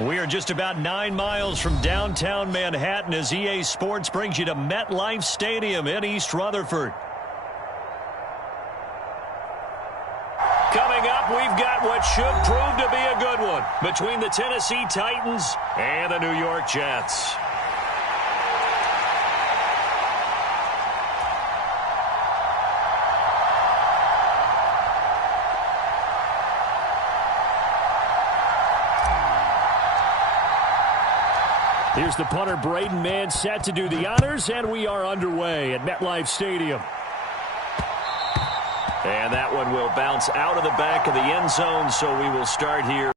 We are just about 9 miles from downtown Manhattan as EA Sports brings you to MetLife Stadium in East Rutherford. Coming up, we've got what should prove to be a good one between the Tennessee Titans and the New York Jets. Here's the punter, Braden Mann, set to do the honors, and we are underway at MetLife Stadium. And that one will bounce out of the back of the end zone, so we will start here.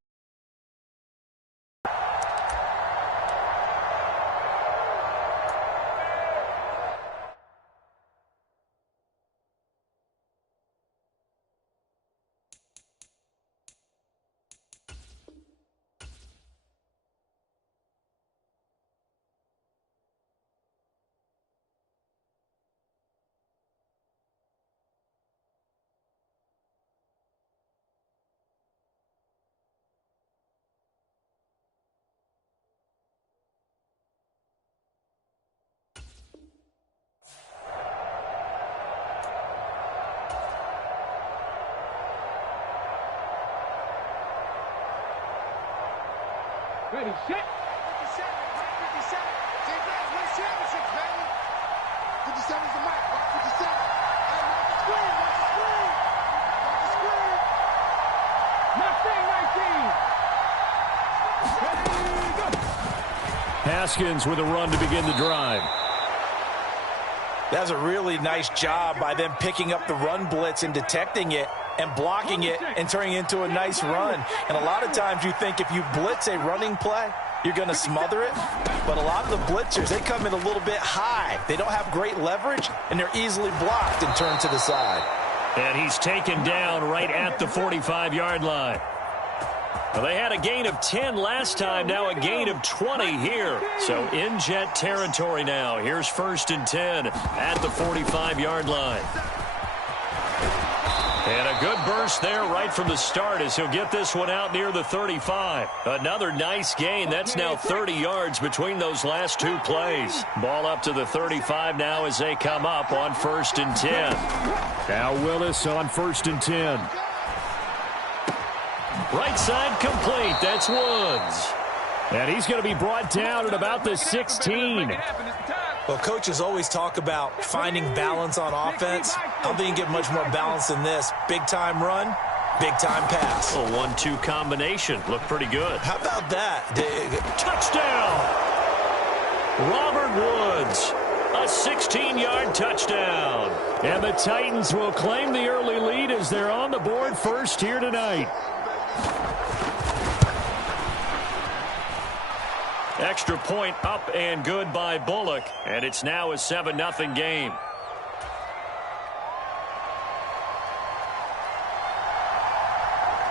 Ready, set. 57, 57. Defense wins championships, baby. 57 is the mic. Watch 57. Hey, watch the screen. Watch the screen. Watch the screen. Mustang 19. Ready, go. Haskins with a run to begin the drive. That's a really nice job by them picking up the run blitz and detecting it and blocking it and turning it into a nice run. And a lot of times you think if you blitz a running play, you're going to smother it. But a lot of the blitzers, they come in a little bit high. They don't have great leverage, and they're easily blocked and turned to the side. And he's taken down right at the 45-yard line. Well, they had a gain of 10 last time, now a gain of 20 here. So in Jet territory now. Here's 1st and 10 at the 45-yard line. And a good burst there right from the start as he'll get this one out near the 35. Another nice gain. That's now 30 yards between those last two plays. Ball up to the 35 now as they come up on 1st and 10. Now Willis on 1st and 10. Right side complete. That's Woods. And he's going to be brought down at about the 16. Well, coaches always talk about finding balance on offense. I don't think you can get much more balance than this. Big-time run, big-time pass. A 1-2 combination. Looked pretty good. How about that? Touchdown! Robert Woods. A 16-yard touchdown. And the Titans will claim the early lead as they're on the board first here tonight. Extra point up and good by Bullock. And it's now a 7-0 game.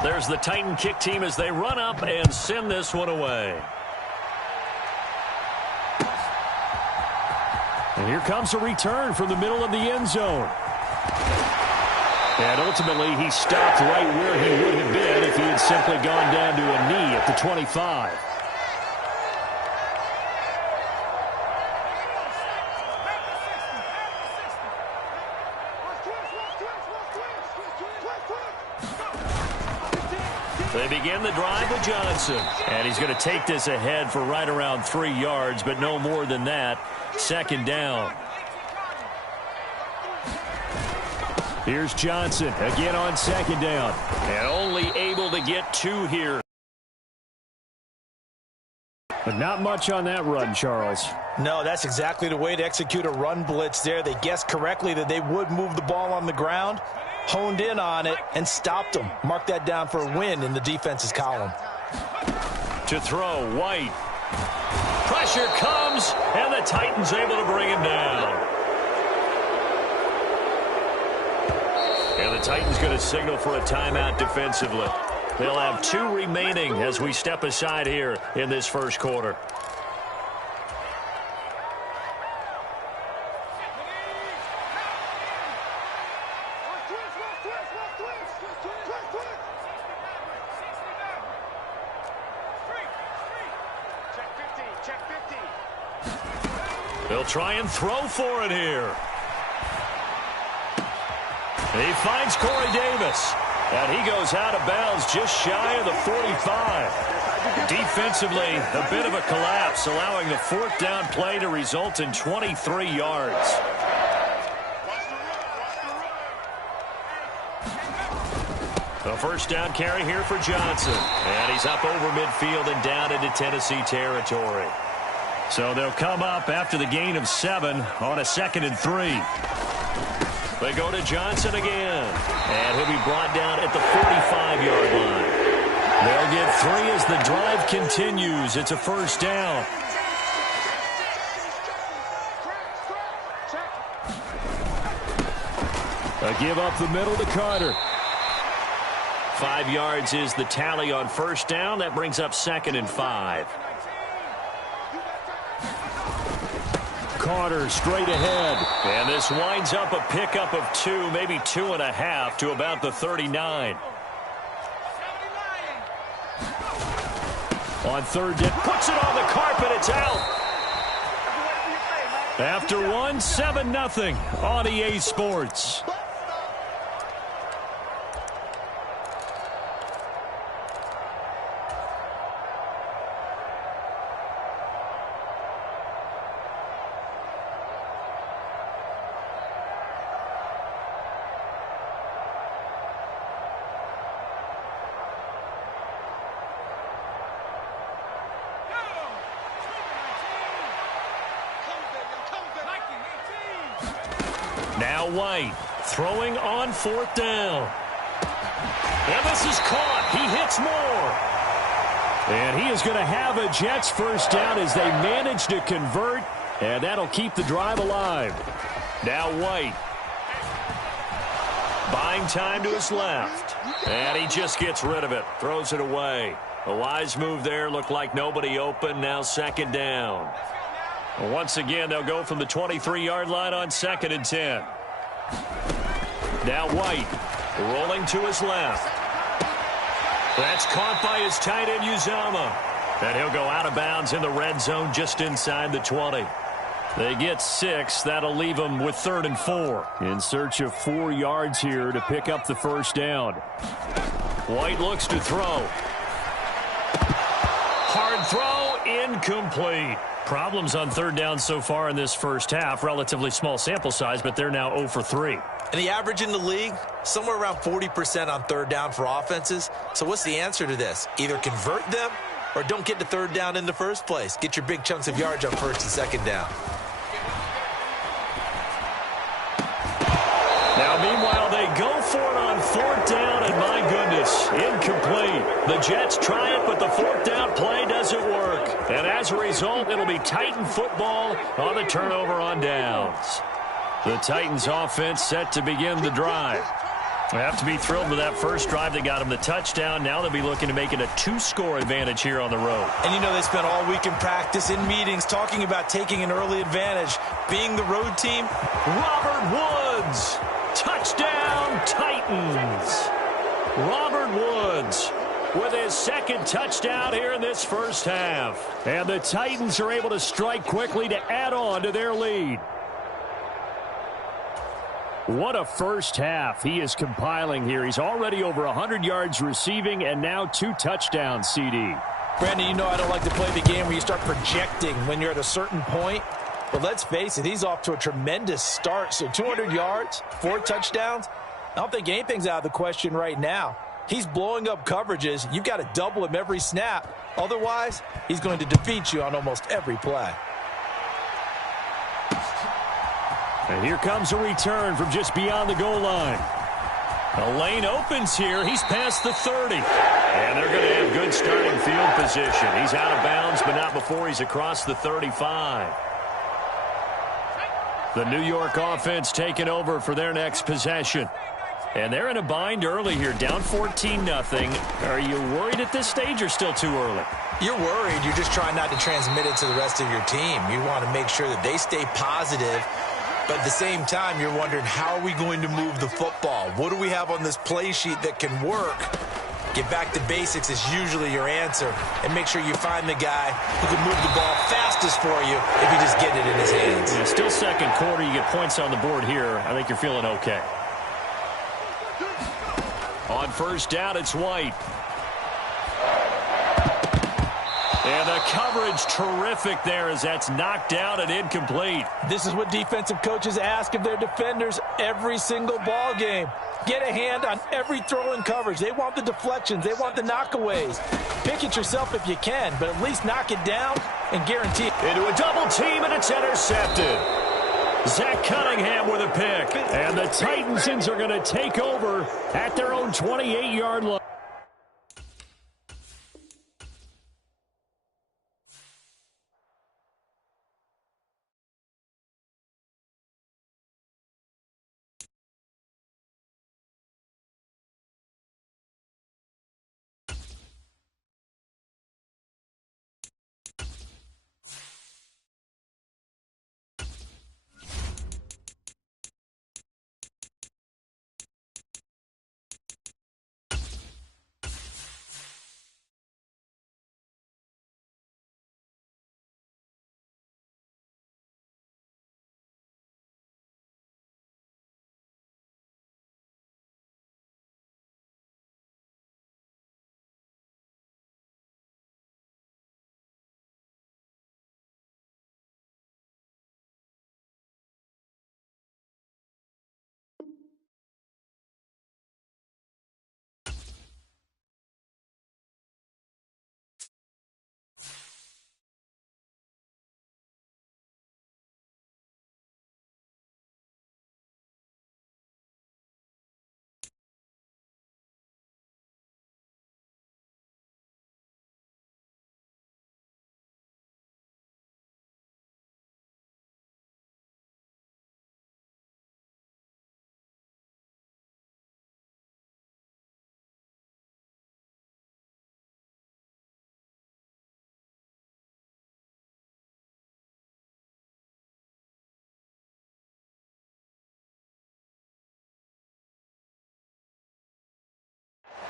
There's the Titan kick team as they run up and send this one away. And here comes a return from the middle of the end zone. And ultimately, he stopped right where he would have been if he had simply gone down to a knee at the 25. They begin the drive with Johnson. And he's going to take this ahead for right around 3 yards, but no more than that. 2nd down. Here's Johnson again on 2nd down. And only able to get 2 here. But not much on that run, Charles. No, that's exactly the way to execute a run blitz there. They guessed correctly that they would move the ball on the ground, honed in on it, and stopped them. Mark that down for a win in the defense's column. To throw, White. Pressure comes, and the Titans able to bring him down. And the Titans going to signal for a timeout defensively. They'll have 2 remaining as we step aside here in this first quarter. He'll try and throw for it here. He finds Corey Davis. And he goes out of bounds just shy of the 45. Defensively, a bit of a collapse, allowing the fourth down play to result in 23 yards. A first down carry here for Johnson. And he's up over midfield and down into Tennessee territory. So they'll come up after the gain of 7 on a 2nd and 3. They go to Johnson again. And he'll be brought down at the 45-yard line. They'll get 3 as the drive continues. It's a first down. A give up the middle to Carter. 5 yards is the tally on first down. That brings up 2nd and 5. Carter straight ahead. And this winds up a pickup of 2, maybe 2.5 to about the 39. On third down, puts it on the carpet. It's out. After 1, 7-0 on EA Sports. Now White throwing on fourth down. And this is caught. He hits more. And he is going to have a Jets first down as they manage to convert. And that'll keep the drive alive. Now White. Buying time to his left. And he just gets rid of it. Throws it away. A wise move there. Looked like nobody open. Now 2nd down. Once again, they'll go from the 23-yard line on 2nd and 10. Now White rolling to his left. That's caught by his tight end, Uzama. And he'll go out of bounds in the red zone just inside the 20. They get 6. That'll leave them with 3rd and 4. In search of 4 yards here to pick up the first down. White looks to throw. Hard throw, incomplete. Problems on third down so far in this first half. Relatively small sample size, but they're now 0 for 3. And the average in the league, somewhere around 40% on third down for offenses. So what's the answer to this? Either convert them or don't get to third down in the first place. Get your big chunks of yards on 1st and 2nd down. Now, meanwhile, they go for it on 4th down, and my goodness, incomplete. The Jets try it, but the 4th down play doesn't work. And as a result, it'll be Titan football on the turnover on downs. The Titans offense set to begin the drive. They have to be thrilled with that first drive that got them the touchdown. Now they'll be looking to make it a 2-score advantage here on the road. And you know, they spent all week in practice, in meetings, talking about taking an early advantage. Being the road team, Robert Woods. Touchdown, Titans. Robert Woods with his 2nd touchdown here in this first half. And the Titans are able to strike quickly to add on to their lead. What a first half he is compiling here. He's already over 100 yards receiving and now 2 touchdowns, CD. Brandon, you know I don't like to play the game where you start projecting when you're at a certain point. But let's face it, he's off to a tremendous start. So 200 yards, 4 touchdowns. I don't think anything's out of the question right now. He's blowing up coverages. You've got to double him every snap. Otherwise, he's going to defeat you on almost every play. And here comes a return from just beyond the goal line. A lane opens here. He's past the 30. And they're going to have good starting field position. He's out of bounds, but not before he's across the 35. The New York offense taking over for their next possession. And they're in a bind early here, down 14-0. Are you worried at this stage or still too early? You're worried. You're just trying not to transmit it to the rest of your team. You want to make sure that they stay positive. But at the same time, you're wondering, how are we going to move the football? What do we have on this play sheet that can work? Get back to basics is usually your answer. And make sure you find the guy who can move the ball fastest for you if you just get it in his hands. Yeah, still second quarter. You get points on the board here. I think you're feeling okay. On first down, it's White. And the coverage terrific there as that's knocked down and incomplete. This is what defensive coaches ask of their defenders every single ball game. Get a hand on every throw in coverage. They want the deflections. They want the knockaways. Pick it yourself if you can, but at least knock it down and guarantee it. Into a double team, and it's intercepted. Zach Cunningham with a pick. And the Titans are going to take over at their own 28-yard line.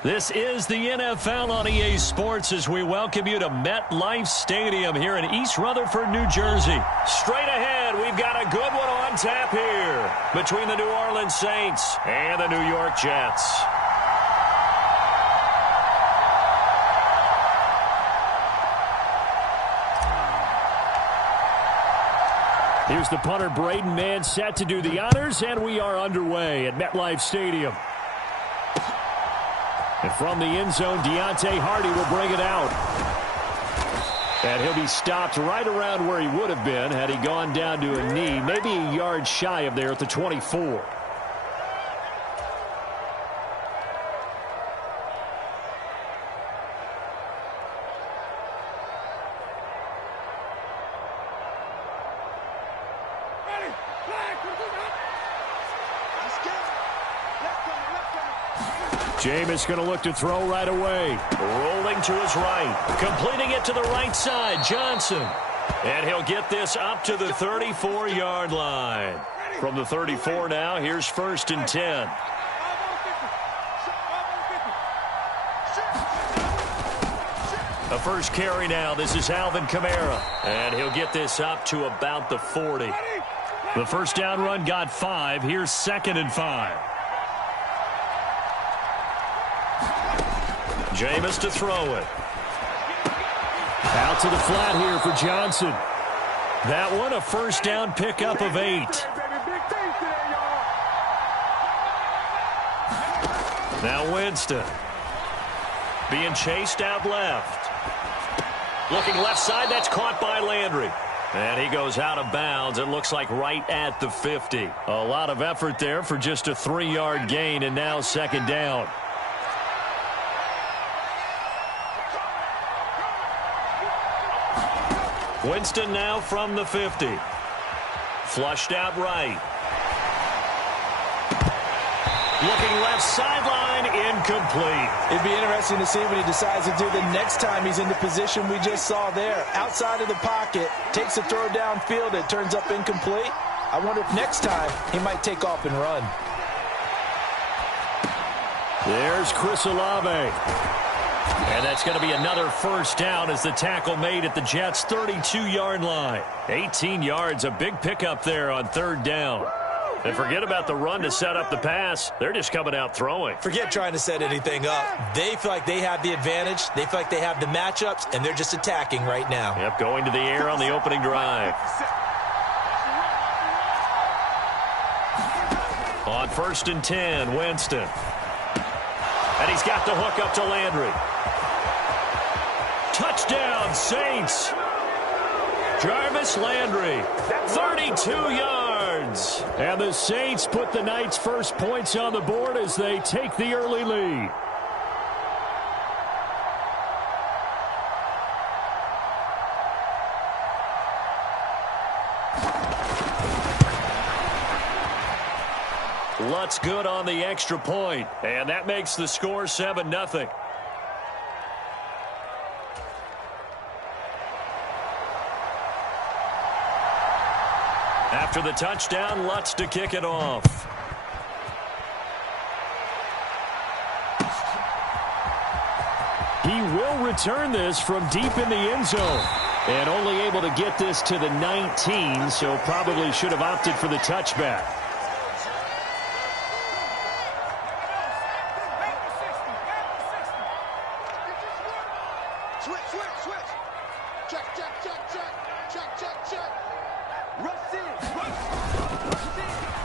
This is the NFL on EA Sports as we welcome you to MetLife Stadium here in East Rutherford, New Jersey. Straight ahead, we've got a good one on tap here between the New Orleans Saints and the New York Jets. Here's the punter, Braden Mann, set to do the honors, and we are underway at MetLife Stadium. And from the end zone, Deontay Hardy will bring it out. And he'll be stopped right around where he would have been had he gone down to a knee, maybe a yard shy of there at the 24. Jameis going to look to throw right away. Rolling to his right. Completing it to the right side. Johnson. And he'll get this up to the 34-yard line. From the 34 now, here's 1st and 10. The first carry now. This is Alvin Kamara. And he'll get this up to about the 40. The first down run got 5. Here's 2nd and 5. Jameis to throw it. Out to the flat here for Johnson. That one a first down pickup of 8. Now Winston. Being chased out left. Looking left side, that's caught by Landry. And he goes out of bounds, it looks like right at the 50. A lot of effort there for just a 3-yard gain, and now 2nd down. Winston now from the 50. Flushed out right. Looking left sideline, incomplete. It'd be interesting to see what he decides to do the next time he's in the position we just saw there. Outside of the pocket, takes a throw downfield, it turns up incomplete. I wonder if next time he might take off and run. There's Chris Olave. And that's going to be another first down as the tackle made at the Jets' 32-yard line. 18 yards, a big pickup there on third down. And forget about the run to set up the pass. They're just coming out throwing. Forget trying to set anything up. They feel like they have the advantage. They feel like they have the matchups, and they're just attacking right now. Yep, going to the air on the opening drive. On 1st and 10, Winston. And he's got the hook up to Landry. Touchdown, Saints. Jarvis Landry, 32 yards. And the Saints put the Knights' first points on the board as they take the early lead. Lutz good on the extra point, and that makes the score 7-0. After the touchdown, Lutz to kick it off. He will return this from deep in the end zone. And only able to get this to the 19, so probably should have opted for the touchback.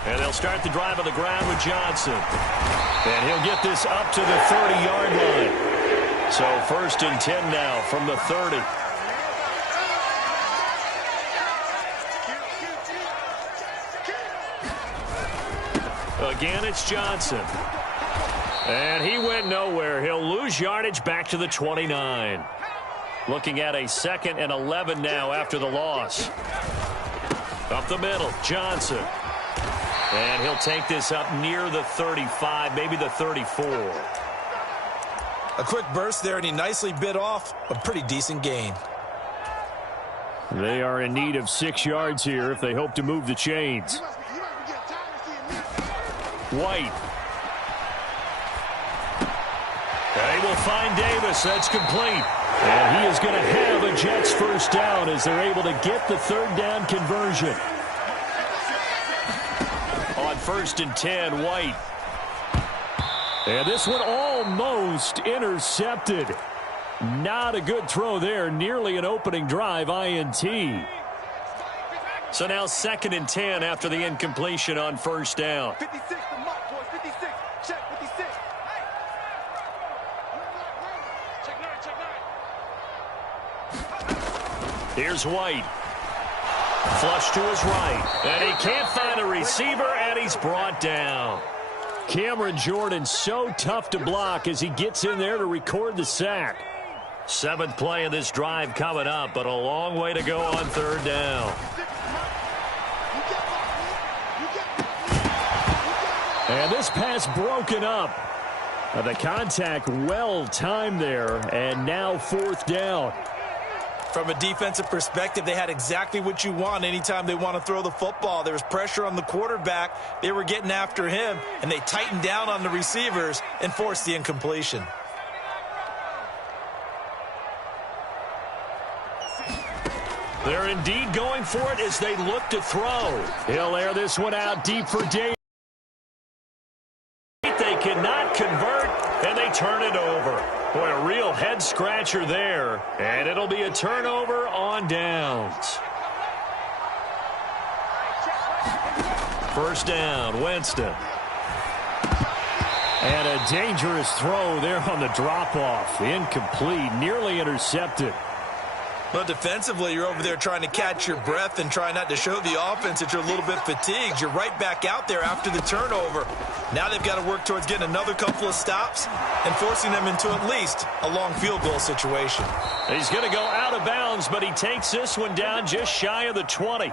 And they'll start the drive on the ground with Johnson. And he'll get this up to the 30-yard line. So 1st and 10 now from the 30. Again, it's Johnson. And he went nowhere. He'll lose yardage back to the 29. Looking at a 2nd and 11 now after the loss. Up the middle, Johnson. And he'll take this up near the 35, maybe the 34. A quick burst there, and he nicely bit off a pretty decent gain. They are in need of 6 yards here if they hope to move the chains. White. They will find Davis. That's complete. And he is going to have a Jets first down as they're able to get the 3rd down conversion. On 1st and 10, White. And this one almost intercepted. Not a good throw there. Nearly an opening drive INT. So now 2nd and 10 after the incompletion on 1st down. 56, the mark, boys. 56. Check 56. Check 9. Here's White. Flush to his right. And he can't find a receiver, and he's brought down. Cameron Jordan so tough to block as he gets in there to record the sack. 7th play of this drive coming up, but a long way to go on 3rd down. And this pass broken up. The contact well timed there, and now 4th down. From a defensive perspective, they had exactly what you want anytime they want to throw the football. There was pressure on the quarterback. They were getting after him, and they tightened down on the receivers and forced the incompletion. They're indeed going for it as they look to throw. He'll air this one out deep for Davis. They cannot convert, and they turn it over. Boy, a real head-scratcher there, and it'll be a turnover on downs. 1st down, Winston. And a dangerous throw there on the drop-off. Incomplete, nearly intercepted. Well, defensively, you're over there trying to catch your breath and try not to show the offense that you're a little bit fatigued. You're right back out there after the turnover. Now they've got to work towards getting another couple of stops and forcing them into at least a long field goal situation. He's going to go out of bounds, but he takes this one down just shy of the 20.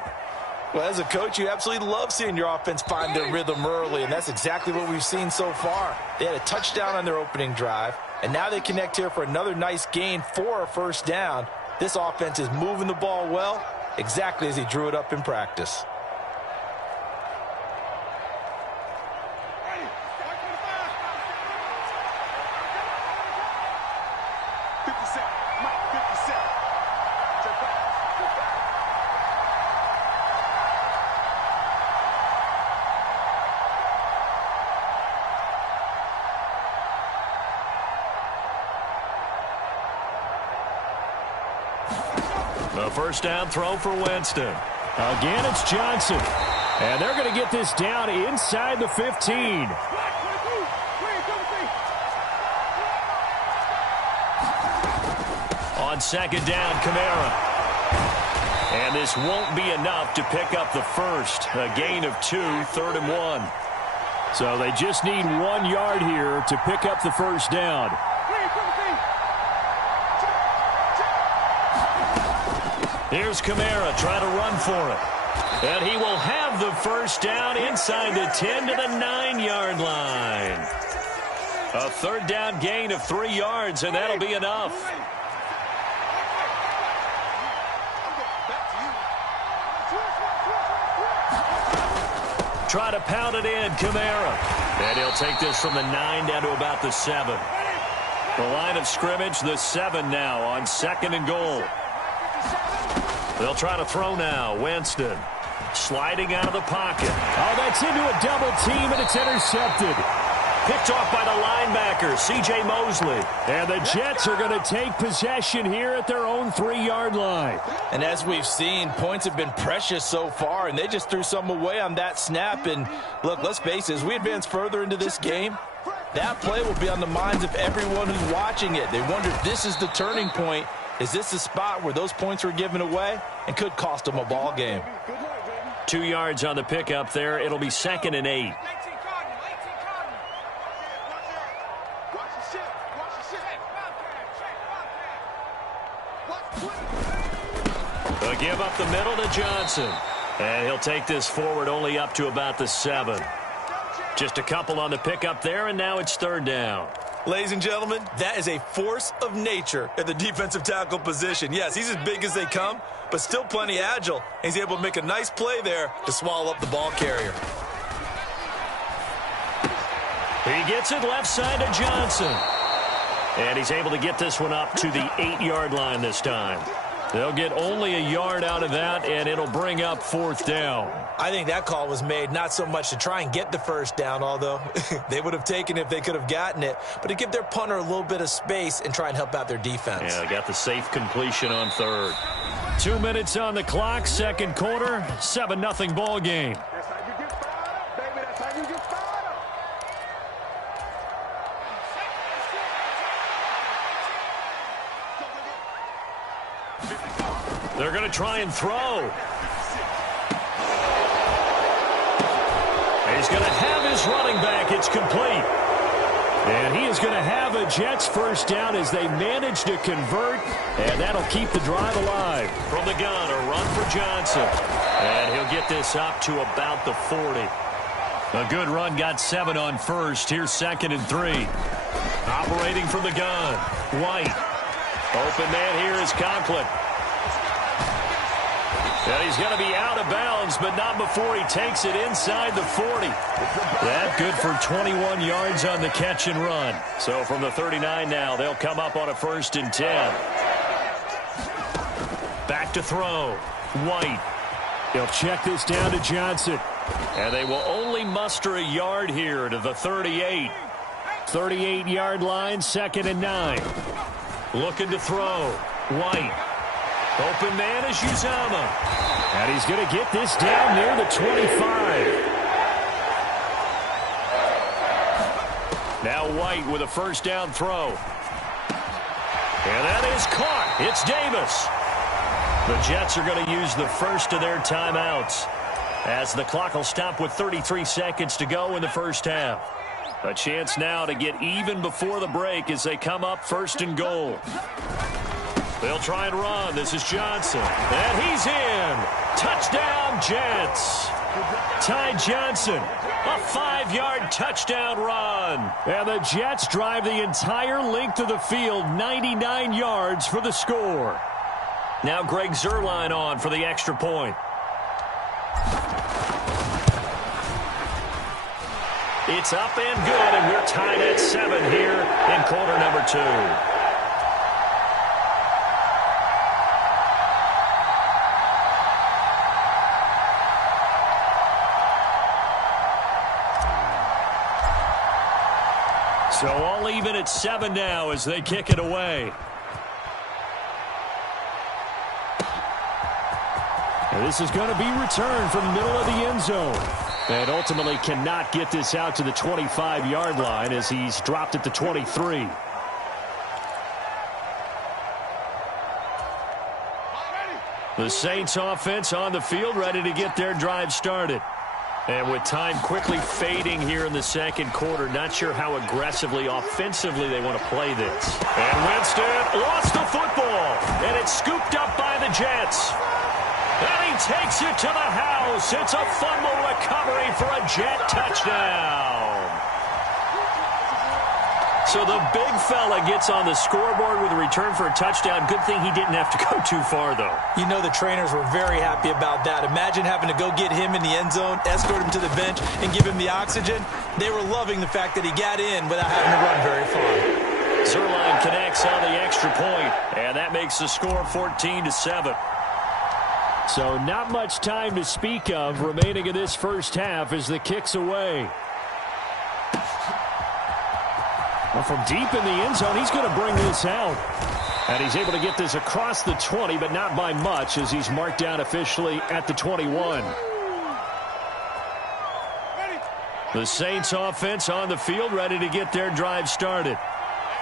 Well, as a coach, you absolutely love seeing your offense find their rhythm early, and that's exactly what we've seen so far. They had a touchdown on their opening drive, and now they connect here for another nice gain for a 1st down. This offense is moving the ball well, exactly as he drew it up in practice. The first down throw for Winston. Again, it's Johnson. And they're going to get this down inside the 15. On second down, Kamara. And this won't be enough to pick up the first. A gain of 2, 3rd and 1. So they just need 1 yard here to pick up the first down. Here's Kamara trying to run for it. And he will have the first down inside the 10 to the 9-yard line. A 3rd down gain of 3 yards, and that'll be enough. Try to pound it in, Kamara. And he'll take this from the 9 down to about the 7. The line of scrimmage, the 7 now on 2nd and goal. They'll try to throw now. Winston sliding out of the pocket. Oh, that's into a double team, and it's intercepted. Picked off by the linebacker, C.J. Mosley. And the Jets are going to take possession here at their own 3-yard line. And as we've seen, points have been precious so far, and they just threw some away on that snap. And look, let's face it, as we advance further into this game, that play will be on the minds of everyone who's watching it. They wonder if this is the turning point. Is this the spot where those points were given away and could cost them a ball game? 2 yards on the pickup there. It'll be 2nd and 8. They'll give up the middle to Johnson. And he'll take this forward only up to about the 7. Just a couple on the pickup there, and now it's 3rd down. Ladies and gentlemen, that is a force of nature at the defensive tackle position. Yes, he's as big as they come, but still plenty agile. He's able to make a nice play there to swallow up the ball carrier. He gets it left side to Johnson. And he's able to get this one up to the 8-yard line this time. They'll get only a yard out of that, and it'll bring up 4th down. I think that call was made not so much to try and get the first down, although they would have taken it if they could have gotten it, but to give their punter a little bit of space and try and help out their defense. Yeah, they got the safe completion on 3rd. 2 minutes on the clock, 2nd quarter, 7-0 ball game. That's how you get fired up, baby. That's how you get fired up. They're going to try and throw. He's going to have his running back. It's complete. And he is going to have a Jets first down as they manage to convert, and that'll keep the drive alive. From the gun, a run for Johnson. And he'll get this up to about the 40. A good run, got 7 on first. Here's 2nd and 3. Operating from the gun, White. Open man here is Conklin. And he's going to be out of bounds, but not before he takes it inside the 40. That good for 21 yards on the catch and run. So from the 39 now, they'll come up on a 1st and 10. Back to throw. White. He'll check this down to Johnson. And they will only muster a yard here to the 38. 38-yard line, 2nd and 9. Looking to throw. White. Open man is Uzama. And he's going to get this down near the 25. Now White with a first down throw. And that is caught. It's Davis. The Jets are going to use the first of their timeouts, as the clock will stop with 33 seconds to go in the first half. A chance now to get even before the break as they come up 1st and goal. They'll try and run. This is Johnson. And he's in. Touchdown, Jets. Ty Johnson. A 5-yard touchdown run. And the Jets drive the entire length of the field, 99 yards for the score. Now Greg Zuerlein on for the extra point. It's up and good, and we're tied at 7 here in quarter number 2. So all even at 7 now as they kick it away. And this is going to be returned from the middle of the end zone. And ultimately cannot get this out to the 25-yard line as he's dropped at the 23. The Saints offense on the field, ready to get their drive started. And with time quickly fading here in the second quarter, not sure how aggressively, offensively they want to play this. And Winston lost the football, and it's scooped up by the Jets. And he takes it to the house. It's a fumble recovery for a Jet touchdown. So the big fella gets on the scoreboard with a return for a touchdown. Good thing he didn't have to go too far, though. You know the trainers were very happy about that. Imagine having to go get him in the end zone, escort him to the bench, and give him the oxygen. They were loving the fact that he got in without having to run very far. Zerline connects on the extra point, and that makes the score 14-7. So not much time to speak of remaining in this first half as the kick's away. Well, from deep in the end zone, he's going to bring this out. And he's able to get this across the 20, but not by much as he's marked down officially at the 21. The Saints offense on the field, ready to get their drive started.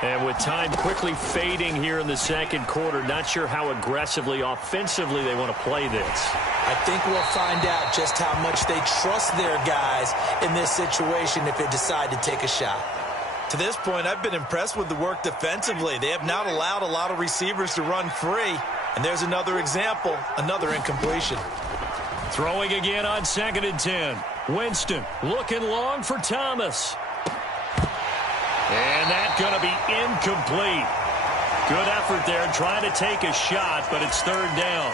And with time quickly fading here in the second quarter, not sure how aggressively, offensively they want to play this. I think we'll find out just how much they trust their guys in this situation if they decide to take a shot. To this point, I've been impressed with the work defensively. They have not allowed a lot of receivers to run free. And there's another example, another incompletion. Throwing again on 2nd and 10. Winston looking long for Thomas. And that's going to be incomplete. Good effort there trying to take a shot, but it's 3rd down.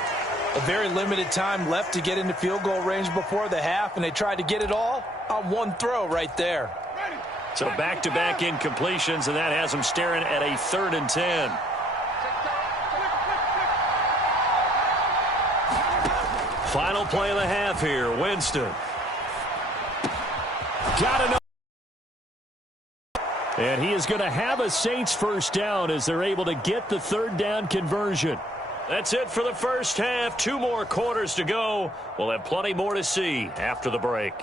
A very limited time left to get into field goal range before the half, and they tried to get it all on one throw right there. So back-to-back incompletions, and that has them staring at a 3rd and 10. Final play of the half here. Winston. Got enough. And he is going to have a Saints first down as they're able to get the 3rd down conversion. That's it for the first half. 2 more quarters to go. We'll have plenty more to see after the break.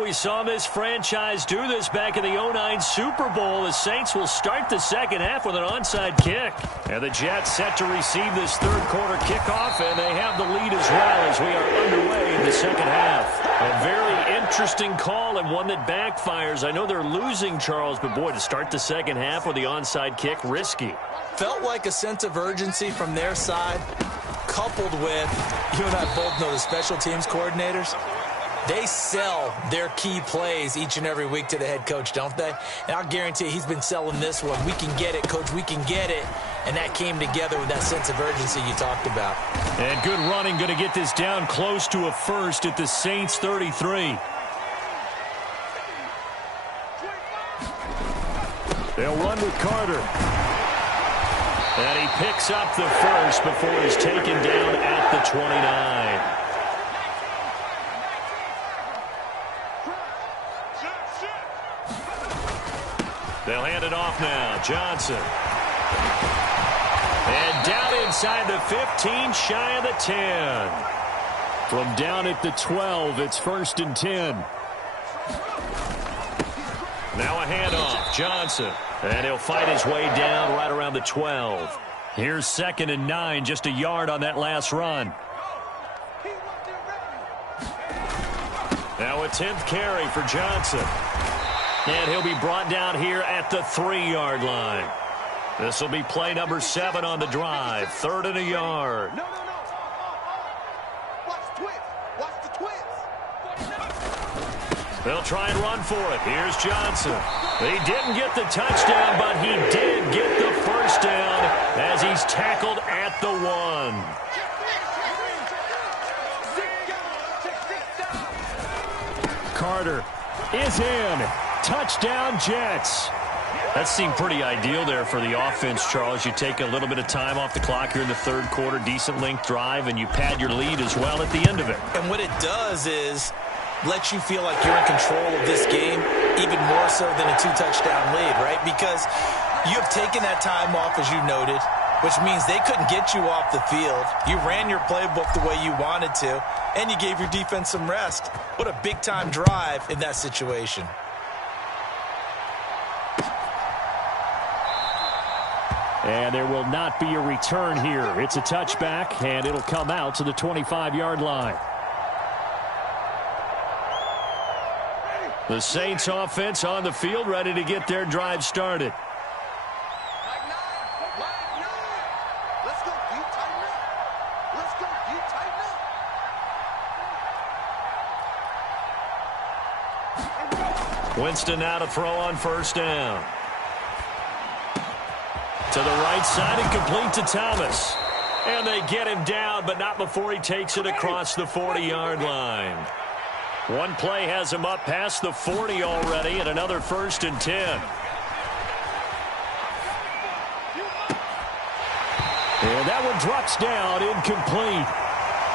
We saw this franchise do this back in the 2009 Super Bowl. The Saints will start the second half with an onside kick. And the Jets set to receive this third quarter kickoff, and they have the lead as well as we are underway in the second half. A very interesting call and one that backfires. I know they're losing, Charles, but boy, to start the second half with the onside kick, risky. Felt like a sense of urgency from their side, coupled with, you and I both know the special teams coordinators. They sell their key plays each and every week to the head coach, don't they? And I'll guarantee you he's been selling this one. We can get it, coach, we can get it. And that came together with that sense of urgency you talked about. And good running, going to get this down close to a first at the Saints 33. They'll run with Carter. And he picks up the first before he's taken down at the 29. They'll hand it off now. Johnson. And down inside the 15, shy of the 10. From down at the 12, it's 1st and 10. Now a handoff. Johnson. And he'll fight his way down right around the 12. Here's 2nd and 9, just a yard on that last run. Now a 10th carry for Johnson. And he'll be brought down here at the 3-yard line. This will be play number 7 on the drive. 3rd and a yard. No. Watch the twist. Watch the twist. They'll try and run for it. Here's Johnson. He didn't get the touchdown, but he did get the first down as he's tackled at the 1. Carter is in. Touchdown, Jets. That seemed pretty ideal there for the offense, Charles. You take a little bit of time off the clock here in the third quarter, decent length drive, and you pad your lead as well at the end of it. And what it does is let you feel like you're in control of this game, even more so than a 2-touchdown lead, right? Because you have taken that time off, as you noted. which means they couldn't get you off the field. You ran your playbook the way you wanted to, and you gave your defense some rest. What a big-time drive in that situation. And there will not be a return here. It's a touchback, and it'll come out to the 25-yard line. The Saints offense on the field, ready to get their drive started. Let's go deep, tighten up. Let's go deep, tighten up. Winston now to throw on first down. To the right side and complete to Thomas. And they get him down, but not before he takes it across the 40-yard line. One play has him up past the 40 already, and another 1st and 10. And that one drops down, incomplete.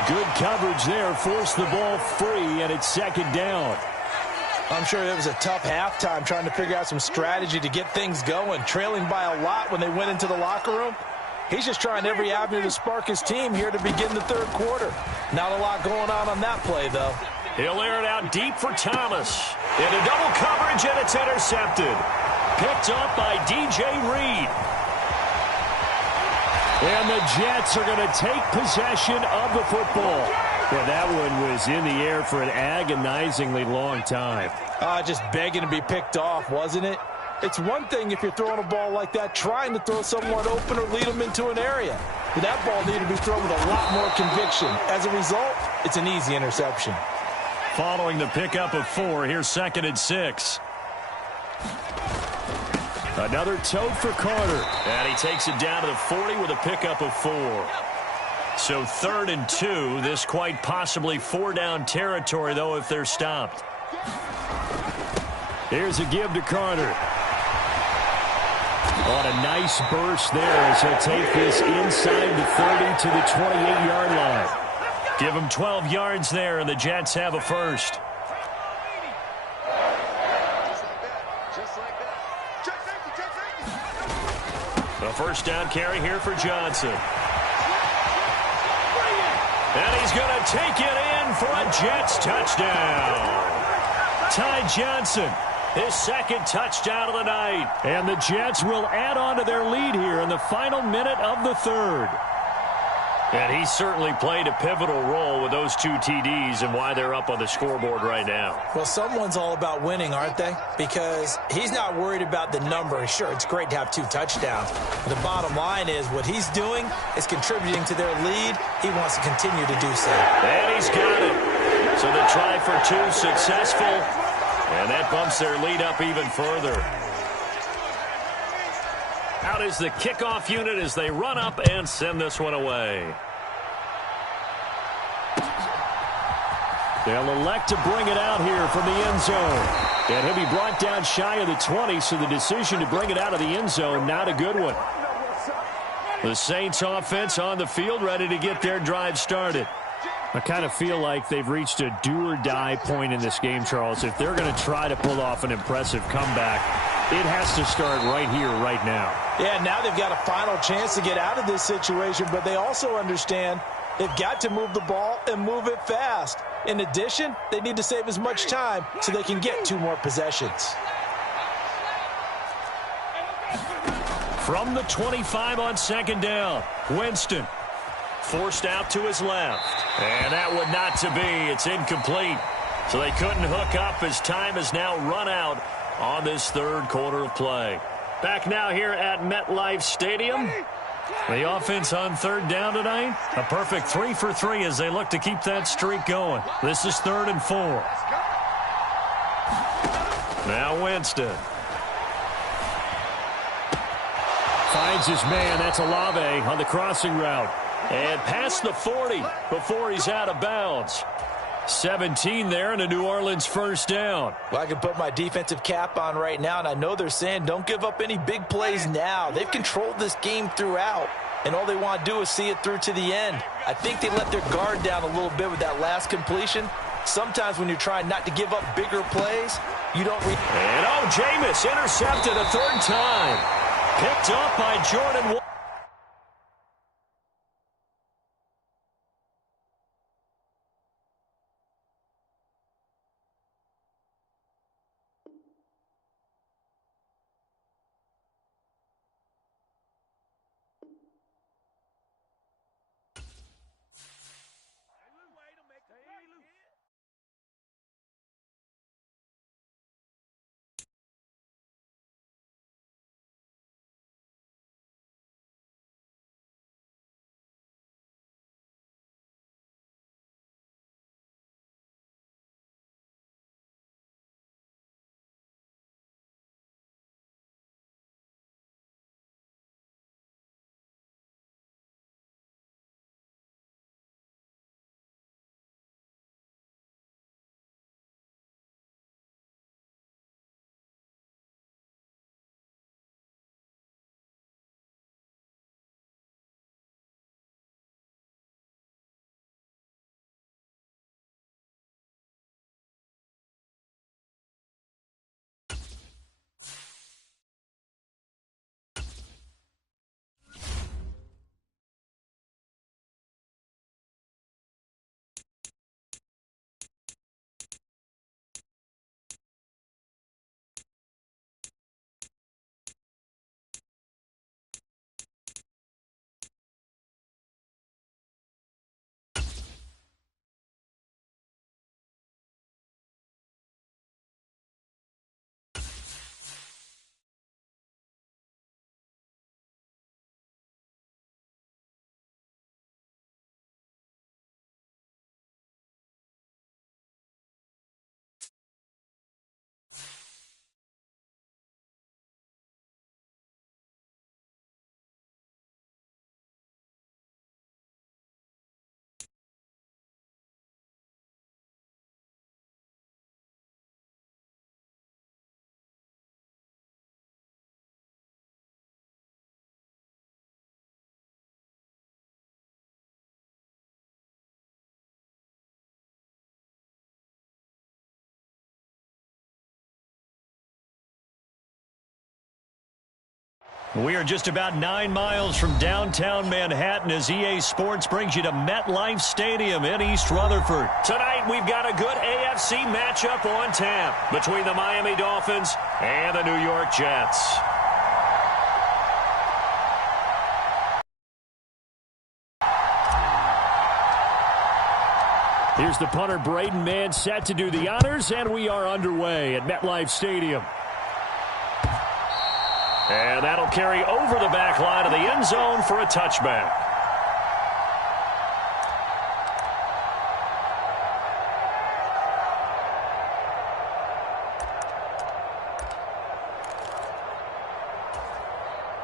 Good coverage there, forced the ball free, and it's 2nd down. I'm sure it was a tough halftime trying to figure out some strategy to get things going, trailing by a lot when they went into the locker room. He's just trying every avenue to spark his team here to begin the 3rd quarter. Not a lot going on that play, though. He'll air it out deep for Thomas. Into double coverage, and it's intercepted. Picked up by DJ Reed. And the Jets are going to take possession of the football. Yeah, that one was in the air for an agonizingly long time. Just begging to be picked off, wasn't it? It's one thing if you're throwing a ball like that, trying to throw someone open or lead them into an area. But that ball needed to be thrown with a lot more conviction. As a result, it's an easy interception. Following the pickup of 4, here's 2nd and 6. Another tote for Carter. And he takes it down to the 40 with a pickup of 4. So 3rd and 2. This quite possibly 4-down territory, though, if they're stopped. Here's a give to Carter. On a nice burst there as he'll take this inside the 30 to the 28-yard line. Give him 12 yards there, and the Jets have a 1st. A 1st down carry here for Johnson. And he's going to take it in for a Jets touchdown. Ty Johnson, his 2nd touchdown of the night. And the Jets will add on to their lead here in the final minute of the 3rd. And he certainly played a pivotal role with those 2 TDs and why they're up on the scoreboard right now. Well, someone's all about winning, aren't they? Because he's not worried about the number. Sure, it's great to have 2 touchdowns. But the bottom line is what he's doing is contributing to their lead. He wants to continue to do so. And he's got it. So the try for 2 successful. And that bumps their lead up even further. Out is the kickoff unit as they run up and send this one away. They'll elect to bring it out here from the end zone. And he'll be brought down shy of the 20, so the decision to bring it out of the end zone, not a good one. The Saints offense on the field, ready to get their drive started. I kind of feel like they've reached a do-or-die point in this game, Charles. If they're going to try to pull off an impressive comeback, it has to start right here, right now. Yeah, now they've got a final chance to get out of this situation, but they also understand they've got to move the ball and move it fast. In addition, they need to save as much time so they can get 2 more possessions. From the 25 on 2nd down, Winston forced out to his left. And that would not to be. It's incomplete. So they couldn't hook up as time has now run out on this 3rd quarter of play. Back now here at MetLife Stadium. The offense on 3rd down tonight. A perfect 3 for 3 as they look to keep that streak going. This is 3rd and 4. Now Winston. Finds his man. That's Olave on the crossing route. And past the 40 before he's out of bounds. 17 there and a New Orleans 1st down. Well, I can put my defensive cap on right now, and I know they're saying don't give up any big plays now. They've controlled this game throughout, and all they want to do is see it through to the end. I think they let their guard down a little bit with that last completion. Sometimes when you're trying not to give up bigger plays, you don't... And Jameis intercepted a 3rd time. Picked up by Jordan. We are just about 9 miles from downtown Manhattan as EA Sports brings you to MetLife Stadium in East Rutherford. Tonight, we've got a good AFC matchup on tap between the Miami Dolphins and the New York Jets. Here's the punter, Braden Mann, set to do the honors, and we are underway at MetLife Stadium. And that'll carry over the back line of the end zone for a touchback.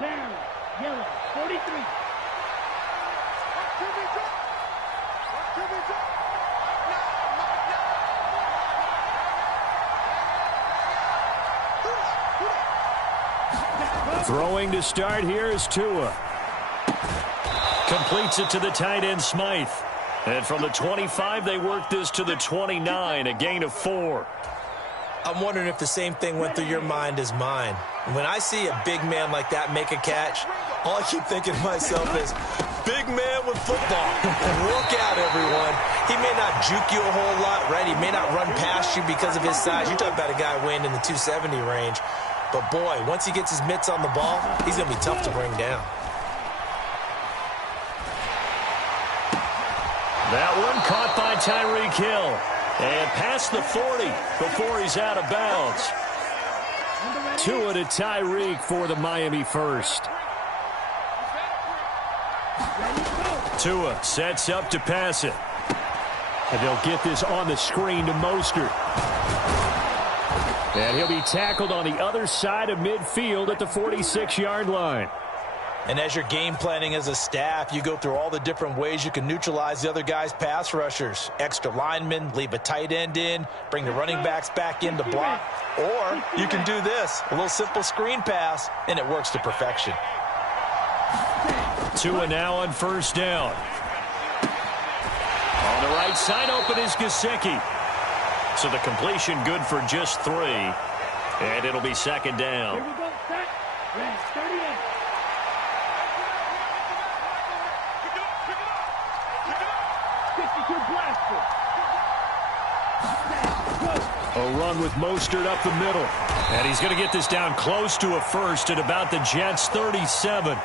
Down, yellow, 43. Throwing to start here is Tua. Completes it to the tight end, Smythe. And from the 25, they work this to the 29, a gain of 4. I'm wondering if the same thing went through your mind as mine. When I see a big man like that make a catch, all I keep thinking to myself is, big man with football. Look out, everyone. He may not juke you a whole lot, right? He may not run past you because of his size. You're talking about a guy weighing in the 270 range. But, boy, once he gets his mitts on the ball, he's going to be tough to bring down. That one caught by Tyreek Hill. And past the 40 before he's out of bounds. Tua to Tyreek for the Miami first. Tua sets up to pass it. And they'll get this on the screen to Mostert. And he'll be tackled on the other side of midfield at the 46-yard line. And as you're game planning as a staff, you go through all the different ways you can neutralize the other guy's pass rushers. Extra linemen, leave a tight end in, bring the running backs back in to block. Or you can do this, a little simple screen pass, and it works to perfection. Tua now on first down. On the right side, open is Gesicki. So the completion good for just 3. And it'll be second down. Here we go, set. Red 38. A run with Mostert up the middle. And he's going to get this down close to a first at about the Jets' 37.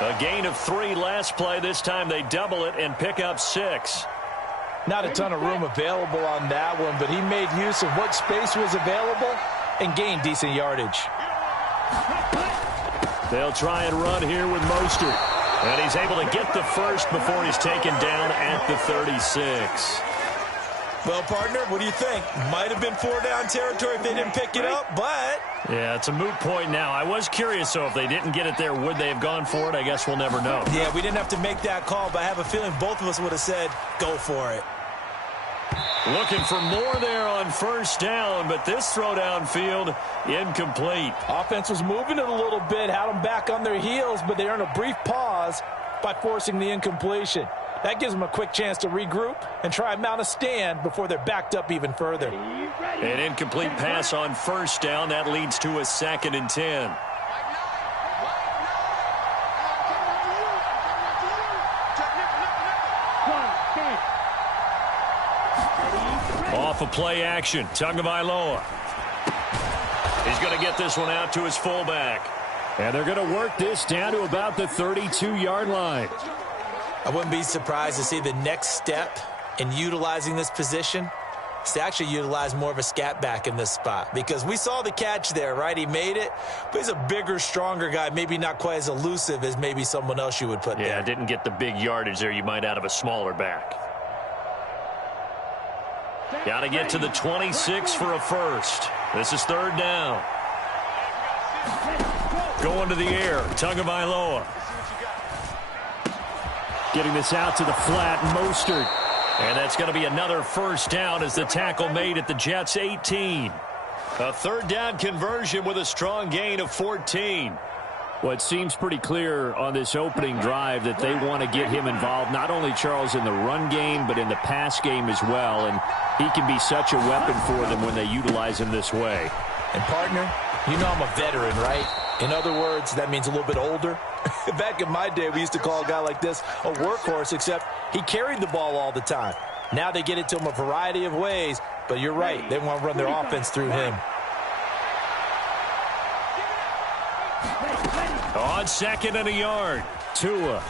A gain of 3 last play. This time they double it and pick up 6. Not a ton of room available on that one, but he made use of what space was available and gained decent yardage. They'll try and run here with Mostert. And he's able to get the first before he's taken down at the 36. Well, partner, what do you think? Might have been 4-down territory if they didn't pick it up, but... Yeah, it's a moot point now. I was curious, so if they didn't get it there, would they have gone for it? I guess we'll never know. Yeah, we didn't have to make that call, but I have a feeling both of us would have said, go for it. Looking for more there on first down, but this throw downfield, incomplete. Offense was moving it a little bit, had them back on their heels, but they earned a brief pause by forcing the incompletion. That gives them a quick chance to regroup and try and mount a stand before they're backed up even further. An incomplete pass on first down. That leads to a 2nd and 10. Off of play action. Tagovailoa. He's going to get this one out to his fullback. And they're going to work this down to about the 32-yard line. I wouldn't be surprised to see the next step in utilizing this position is to actually utilize more of a scat back in this spot. Because we saw the catch there, right? He made it, but he's a bigger, stronger guy, maybe not quite as elusive as maybe someone else you would put there. Yeah, didn't get the big yardage there you might out of a smaller back. Got to get to the 26 for a first. This is 3rd down. Going to the air, Tagovailoa. Getting this out to the flat, Mostert. And that's going to be another first down as the tackle made at the Jets' 18. A 3rd down conversion with a strong gain of 14. Well, it seems pretty clear on this opening drive that they want to get him involved, not only, Charles, in the run game, but in the pass game as well. And he can be such a weapon for them when they utilize him this way. And, partner, you know I'm a veteran, right? In other words, that means a little bit older. Back in my day, we used to call a guy like this a workhorse, except he carried the ball all the time. Now they get it to him a variety of ways, but you're right. They want to run their offense through him. On 2nd and a yard, Tua.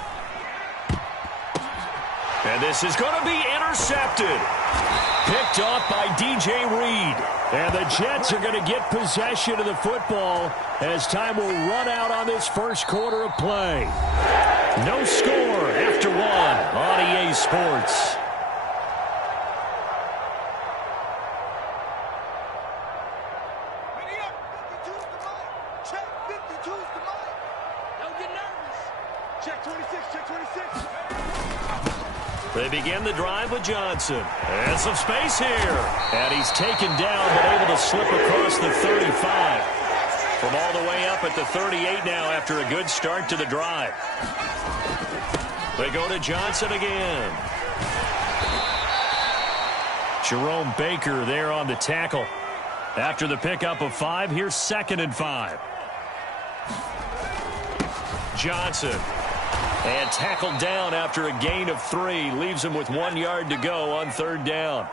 And this is going to be intercepted. Picked off by DJ Reed. And the Jets are going to get possession of the football as time will run out on this first quarter of play. No score after 1 on EA Sports. They begin the drive with Johnson. And some space here. And he's taken down, but able to slip across the 35. From all the way up at the 38 now after a good start to the drive. They go to Johnson again. Jerome Baker there on the tackle. After the pickup of 5, here's 2nd and 5. Johnson. And tackled down after a gain of 3. Leaves him with 1 yard to go on 3rd down.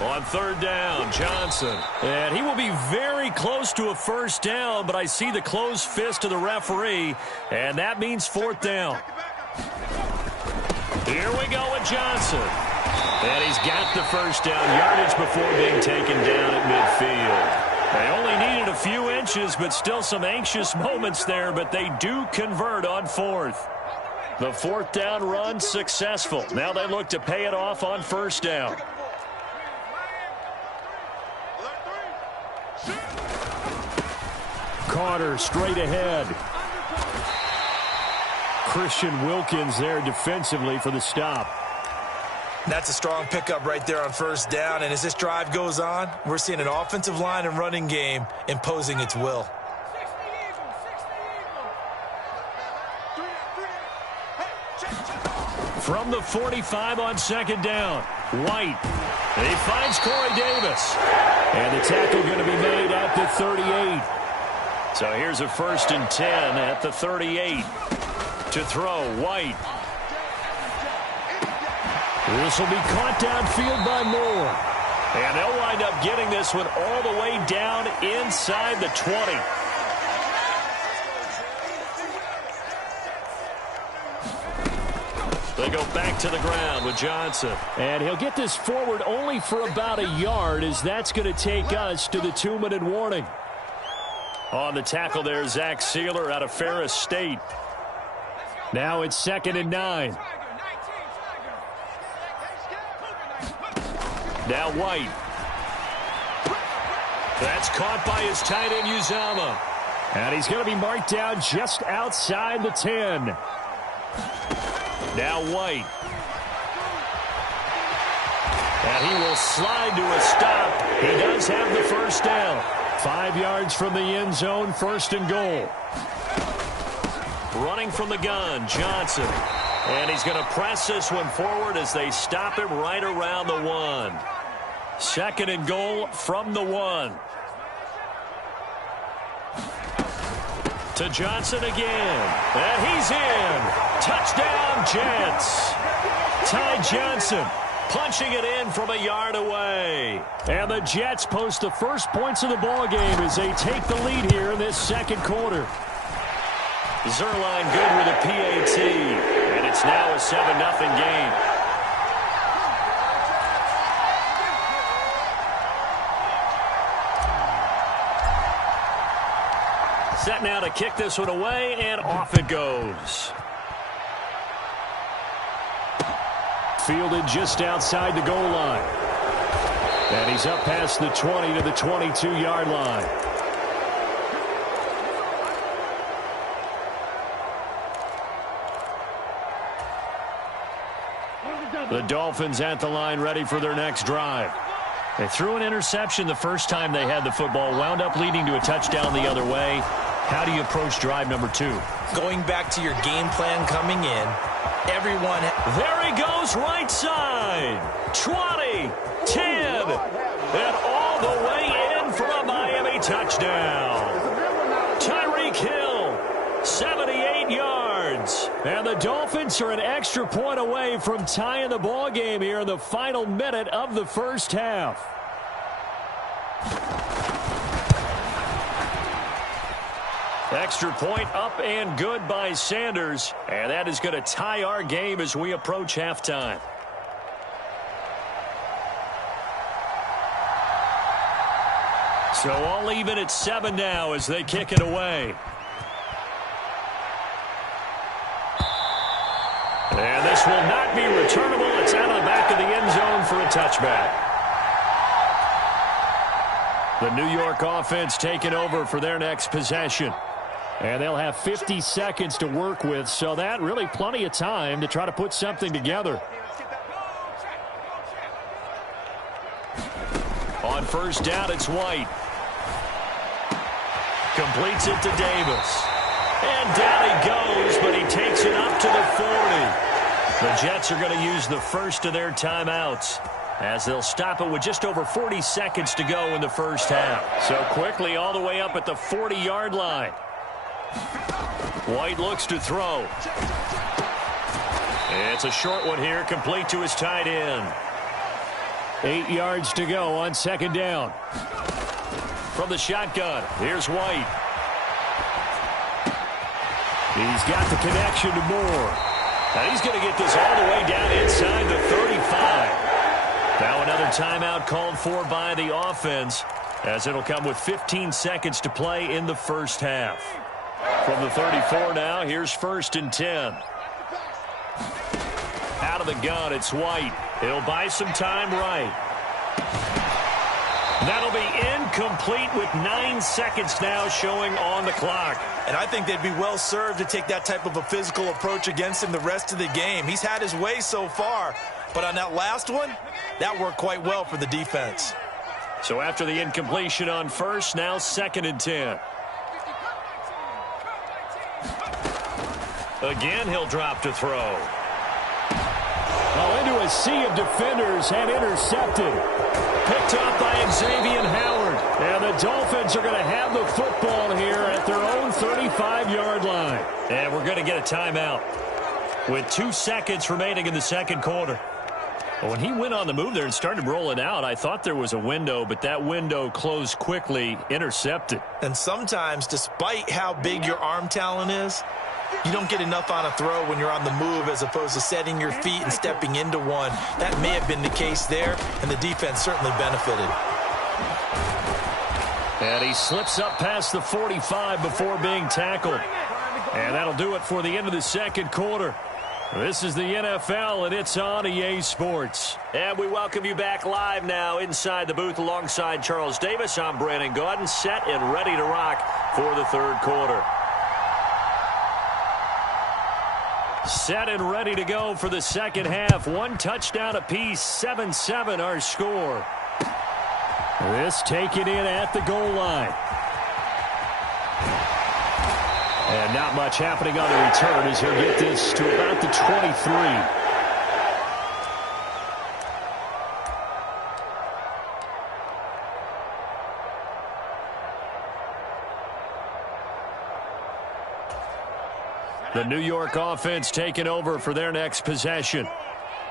On 3rd down, Johnson. And he will be very close to a first down, but I see the closed fist of the referee, and that means 4th down. Here we go with Johnson. And he's got the first down, yardage before being taken down at midfield. They only needed a few inches, but still some anxious moments there, but they do convert on 4th. The 4th down run successful. Now they look to pay it off on 1st down. Carter straight ahead. Christian Wilkins there defensively for the stop. That's a strong pickup right there on 1st down, and as this drive goes on, we're seeing an offensive line and running game imposing its will. From the 45 on 2nd down, White. He finds Corey Davis. And the tackle going to be made at the 38. So here's a 1st and 10 at the 38. To throw, White. This will be caught downfield by Moore. And they'll wind up getting this one all the way down inside the 20. They go back to the ground with Johnson. And he'll get this forward only for about a yard, as that's going to take us to the 2-minute warning. On the tackle there, Zach Sealer out of Ferris State. Now it's 2nd and 9. Now White. That's caught by his tight end, Uzama. And he's going to be marked down just outside the 10. Now White. And he will slide to a stop. He does have the first down. 5 yards from the end zone, 1st and goal. Running from the gun, Johnson. And he's going to press this one forward as they stop him right around the 1. 2nd and goal from the 1. To Johnson again. And he's in. Touchdown, Jets. Ty Johnson punching it in from a yard away. And the Jets post the first points of the ball game as they take the lead here in this 2nd quarter. Zerline good with a PAT. And it's now a 7-0 game. Set now to kick this one away, and off it goes. Fielded just outside the goal line. And he's up past the 20 to the 22-yard line. The Dolphins at the line ready for their next drive. They threw an interception the first time they had the football, wound up leading to a touchdown the other way. How do you approach drive number 2? Going back to your game plan coming in, everyone... There he goes, right side. 20, 10, and all the way in for a touchdown. Tyreek Hill, 78 yards. And the Dolphins are an extra point away from tying the ball game here in the final minute of the first half. Extra point up and good by Sanders. And that is going to tie our game as we approach halftime. So all even at 7 now as they kick it away. And this will not be returnable. It's out of the back of the end zone for a touchback. The New York offense taking over for their next possession. And they'll have 50 seconds to work with, so that really plenty of time to try to put something together. On first down, it's White. Completes it to Davis. And down he goes, but he takes it up to the 40. The Jets are going to use the first of their timeouts, as they'll stop it with just over 40 seconds to go in the first half. So quickly all the way up at the 40-yard line. White looks to throw. It's a short one here, complete to his tight end. 8 yards to go on second down. From the shotgun, here's White. He's got the connection to Moore. Now he's going to get this all the way down inside the 35. Now another timeout called for by the offense, as it'll come with 15 seconds to play in the first half. From the 34 now, here's first and 10. Out of the gun, it's White. He'll buy some time right. That'll be incomplete with 9 seconds now showing on the clock. And I think they'd be well served to take that type of a physical approach against him the rest of the game. He's had his way so far, but on that last one, that worked quite well for the defense. So after the incompletion on first, now second and 10. Again, he'll drop to throw. Well, into a sea of defenders and intercepted. Picked up by Xavier Howard. And the Dolphins are going to have the football here at their own 35-yard line. And we're going to get a timeout with 2 seconds remaining in the second quarter. Well, when he went on the move there and started rolling out, I thought there was a window, but that window closed quickly, intercepted. And sometimes, despite how big your arm talent is, you don't get enough on a throw when you're on the move as opposed to setting your feet and stepping into one. That may have been the case there, and the defense certainly benefited. And he slips up past the 45 before being tackled. And that'll do it for the end of the second quarter. This is the NFL, and it's on EA Sports. And we welcome you back live now inside the booth alongside Charles Davis. I'm Brandon Gaudin, set and ready to rock for the third quarter. Set and ready to go for the second half. 1 touchdown apiece, 7-7 our score. This taken in at the goal line. And not much happening on the return as he'll get this to about the 23. The New York offense taking over for their next possession.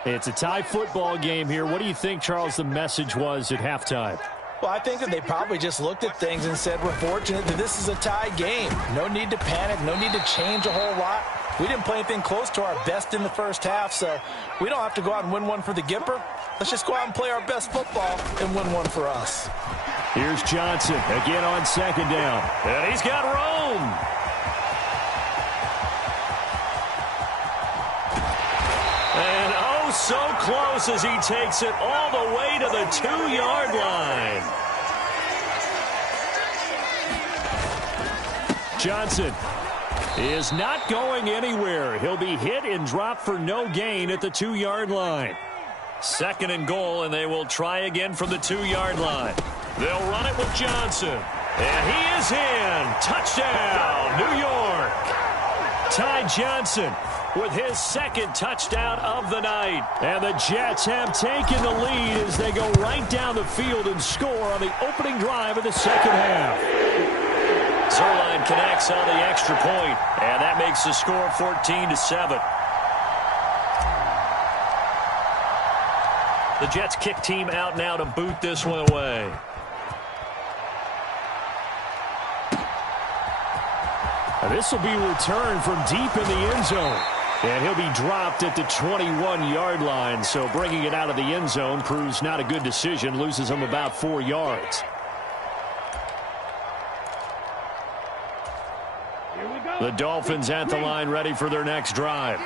It's a tie football game here. What do you think, Charles, the message was at halftime? Well, I think that they probably just looked at things and said, we're fortunate that this is a tie game. No need to panic. No need to change a whole lot. We didn't play anything close to our best in the first half, so we don't have to go out and win one for the Gipper. Let's just go out and play our best football and win one for us. Here's Johnson again on second down. And he's got Rome. And oh, so close as he takes it all the way to the 2-yard line. Johnson is not going anywhere. He'll be hit and dropped for no gain at the 2-yard line. Second and goal, and they will try again from the 2-yard line. They'll run it with Johnson. And he is in. Touchdown, New York. Ty Johnson with his second touchdown of the night. And the Jets have taken the lead as they go right down the field and score on the opening drive of the second half. Zerline connects on the extra point, and that makes the score 14-7. The Jets kick team out now to boot this one away. This will be returned from deep in the end zone. And he'll be dropped at the 21-yard line. So bringing it out of the end zone proves not a good decision. Loses him about 4 yards. The Dolphins at the line ready for their next drive.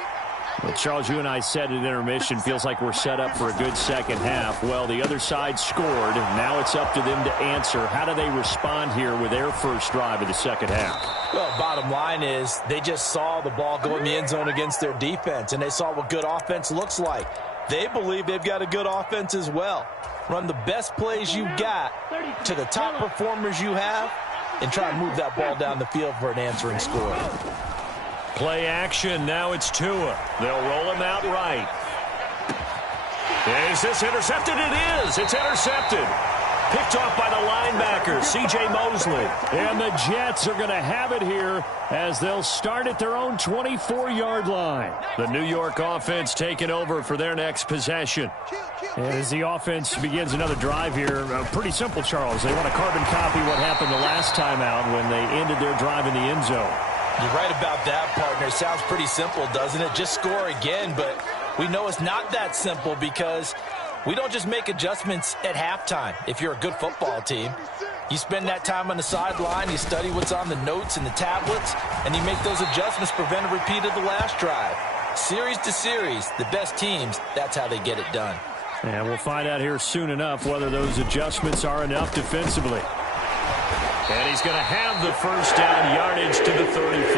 Well, Charles, you and I said at intermission, feels like we're set up for a good second half. Well, the other side scored. Now it's up to them to answer. How do they respond here with their first drive of the second half? Well, bottom line is they just saw the ball go in the end zone against their defense, and they saw what good offense looks like. They believe they've got a good offense as well. Run the best plays you got to the top performers you have and try and move that ball down the field for an answering score. Play action. Now it's Tua. They'll roll him out right. Is this intercepted? It is. It's intercepted. Picked off by the linebacker, C.J. Mosley. And the Jets are going to have it here as they'll start at their own 24-yard line. The New York offense taking over for their next possession. As the offense begins another drive here, pretty simple, Charles. They want to carbon copy what happened the last time out when they ended their drive in the end zone. You're right about that, partner. It sounds pretty simple, doesn't it? Just score again, but we know it's not that simple because we don't just make adjustments at halftime. If you're a good football team, you spend that time on the sideline, you study what's on the notes and the tablets, and you make those adjustments, prevent a repeat of the last drive. Series to series, the best teams, that's how they get it done. And we'll find out here soon enough whether those adjustments are enough defensively. And he's going to have the first down yardage to the 35.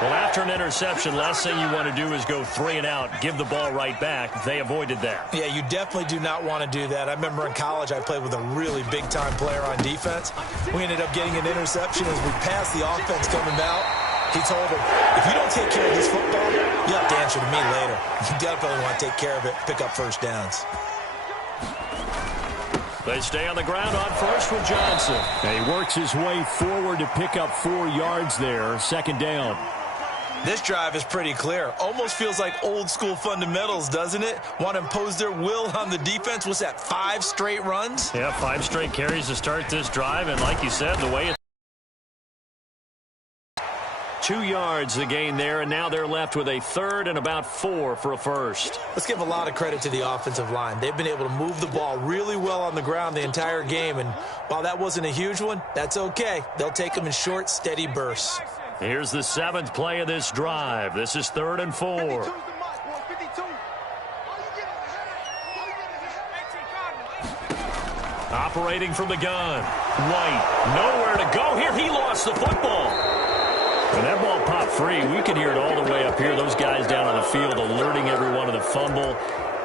Well, after an interception, last thing you want to do is go 3 and out, give the ball right back. They avoided that. Yeah, you definitely do not want to do that. I remember in college I played with a really big-time player on defense. We ended up getting an interception as we passed the offense coming out. He told him, if you don't take care of this football, you have to answer to me later. You definitely want to take care of it, pick up first downs. They stay on the ground on first with Johnson. And he works his way forward to pick up 4 yards there. Second down. This drive is pretty clear. Almost feels like old school fundamentals, doesn't it? Want to impose their will on the defense. What's that, 5 straight runs? Yeah, 5 straight carries to start this drive. And like you said, the way it's 2 yards the gain there, and now they're left with a third and about 4 for a first. Let's give a lot of credit to the offensive line. They've been able to move the ball really well on the ground the entire game, and while that wasn't a huge one, that's okay. They'll take them in short, steady bursts. Here's the 7th play of this drive. This is 3rd and 4. Operating from the gun. White, nowhere to go here. He lost the football. When that ball popped free, we could hear it all the way up here. Those guys down on the field alerting everyone of the fumble.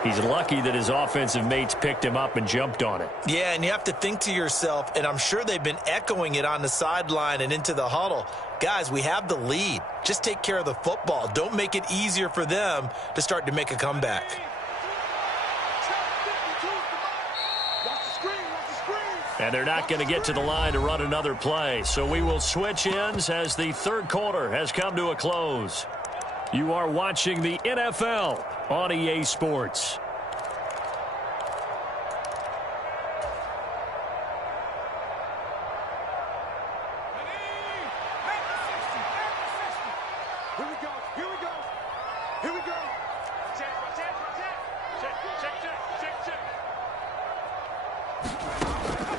He's lucky that his offensive mates picked him up and jumped on it. Yeah, and you have to think to yourself, and I'm sure they've been echoing it on the sideline and into the huddle. Guys, we have the lead. Just take care of the football. Don't make it easier for them to start to make a comeback. And they're not going to get to the line to run another play. So we will switch ends as the third quarter has come to a close. You are watching the NFL on EA Sports.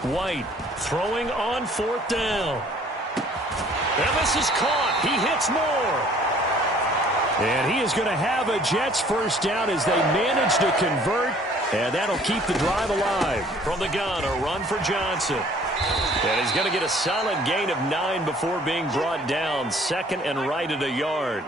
White throwing on 4th down. And this is caught. He hits more. And he is going to have a Jets first down as they manage to convert. And that'll keep the drive alive. From the gun, a run for Johnson. And he's going to get a solid gain of 9 before being brought down. 2nd and right at a yard.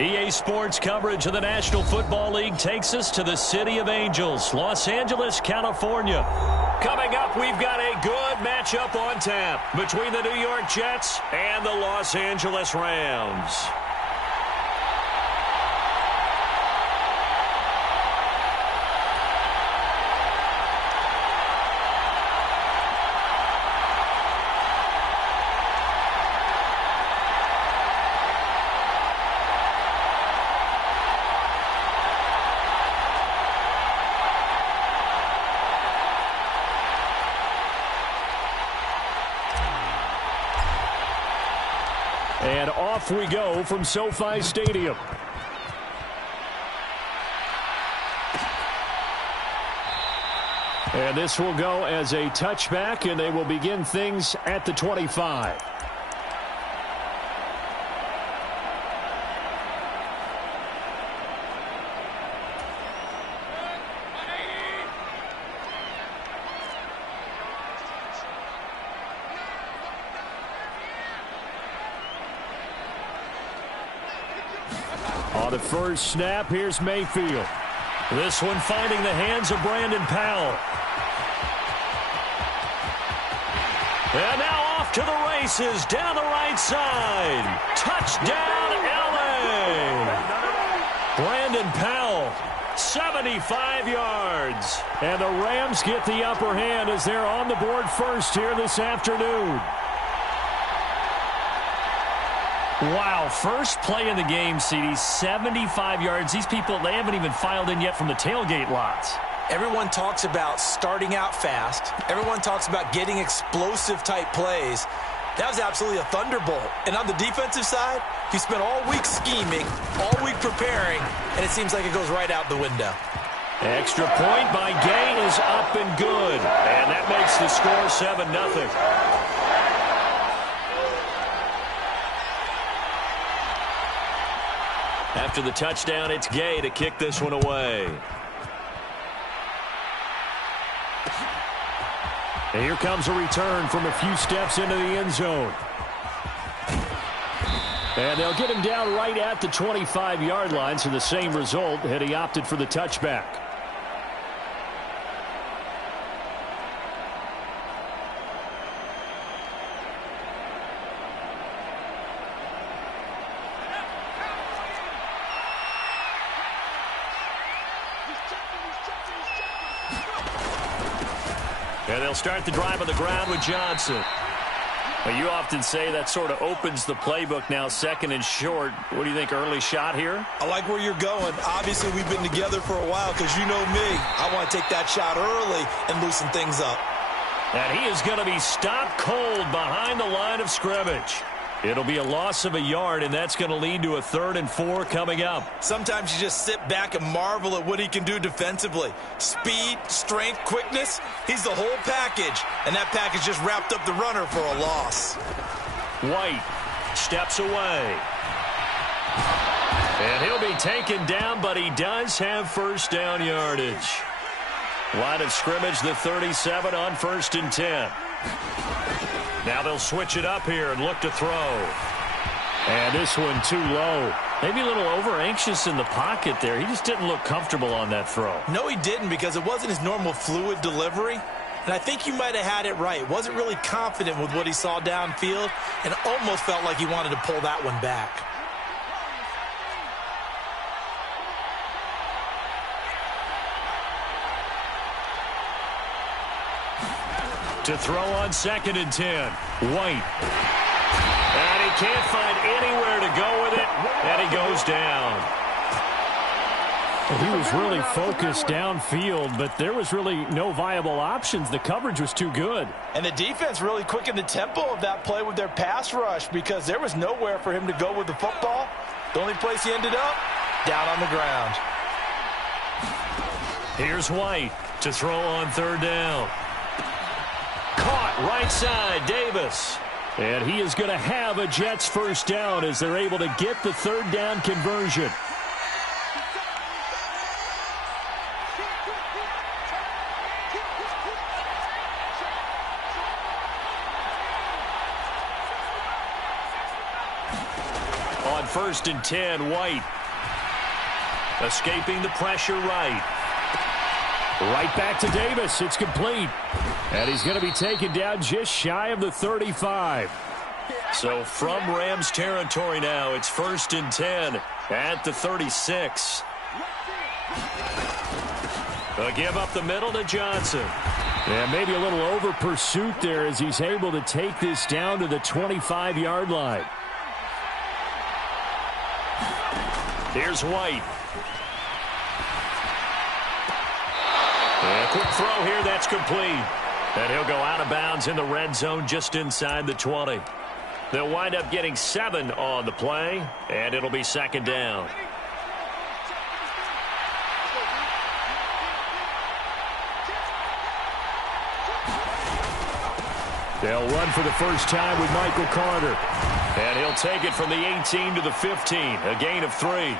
EA Sports coverage of the National Football League takes us to the City of Angels, Los Angeles, California. Coming up, we've got a good matchup on tap between the New York Jets and the Los Angeles Rams. And off we go from SoFi Stadium. And this will go as a touchback, and they will begin things at the 25. On the first snap, here's Mayfield. This one finding the hands of Brandon Powell. And now off to the races, down the right side. Touchdown, L.A. Brandon Powell, 75 yards. And the Rams get the upper hand as they're on the board first here this afternoon. Wow, first play in the game, CD, 75 yards. These people, they haven't even filed in yet from the tailgate lots. Everyone talks about starting out fast. Everyone talks about getting explosive-type plays. That was absolutely a thunderbolt. And on the defensive side, he spent all week scheming, all week preparing, and it seems like it goes right out the window. Extra point by Gay is up and good. And that makes the score 7-0. After the touchdown, it's Gay to kick this one away. And here comes a return from a few steps into the end zone. And they'll get him down right at the 25-yard line, so the same result had he opted for the touchback. And they'll start the drive on the ground with Johnson. Well, you often say that sort of opens the playbook now, second and short. What do you think, early shot here? I like where you're going. Obviously, we've been together for a while because you know me. I want to take that shot early and loosen things up. And he is going to be stopped cold behind the line of scrimmage. It'll be a loss of a yard, and that's going to lead to a 3rd and 4 coming up. Sometimes you just sit back and marvel at what he can do defensively. Speed, strength, quickness, he's the whole package. And that package just wrapped up the runner for a loss. White steps away. And he'll be taken down, but he does have first down yardage. Line of scrimmage, the 37 on 1st and 10. Now they'll switch it up here and look to throw. And this one too low. Maybe a little over-anxious in the pocket there. He just didn't look comfortable on that throw. No, he didn't, because it wasn't his normal fluid delivery. And I think you might have had it right. Wasn't really confident with what he saw downfield and almost felt like he wanted to pull that one back. To throw on 2nd and 10. White. And he can't find anywhere to go with it. And he goes down. He was really focused downfield, but there was really no viable options. The coverage was too good. And the defense really quickened the tempo of that play with their pass rush because there was nowhere for him to go with the football. The only place he ended up, down on the ground. Here's White to throw on 3rd down. Caught right side, Davis. And he is going to have a Jets first down as they're able to get the 3rd down conversion. On first and 10, White. Escaping the pressure right. Right back to Davis. It's complete. And he's going to be taken down just shy of the 35. So from Rams territory now, it's first and 10 at the 36. They'll give up the middle to Johnson. Yeah, maybe a little over pursuit there as he's able to take this down to the 25-yard line. Here's White. And a quick throw here, that's complete. And he'll go out of bounds in the red zone just inside the 20. They'll wind up getting 7 on the play, and it'll be second down. They'll run for the first time with Michael Carter. And he'll take it from the 18 to the 15, a gain of 3.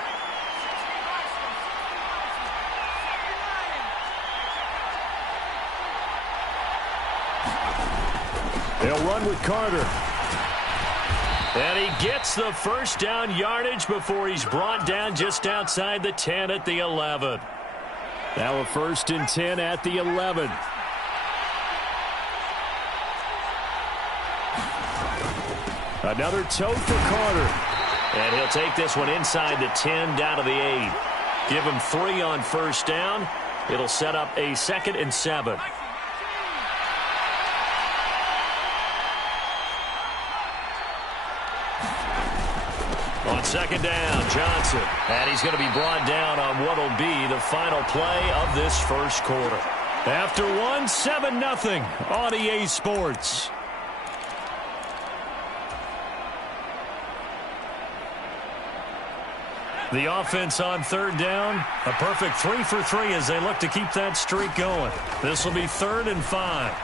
They'll run with Carter. And he gets the first down yardage before he's brought down just outside the 10 at the 11. Now a first and 10 at the 11. Another toe for Carter. And he'll take this one inside the 10 down to the 8. Give him 3 on first down. It'll set up a 2nd and 7. On second down, Johnson. And he's going to be brought down on what will be the final play of this first quarter. After one, 7-0 on EA Sports. The offense on third down, a perfect 3 for 3 as they look to keep that streak going. This will be 3rd and 5.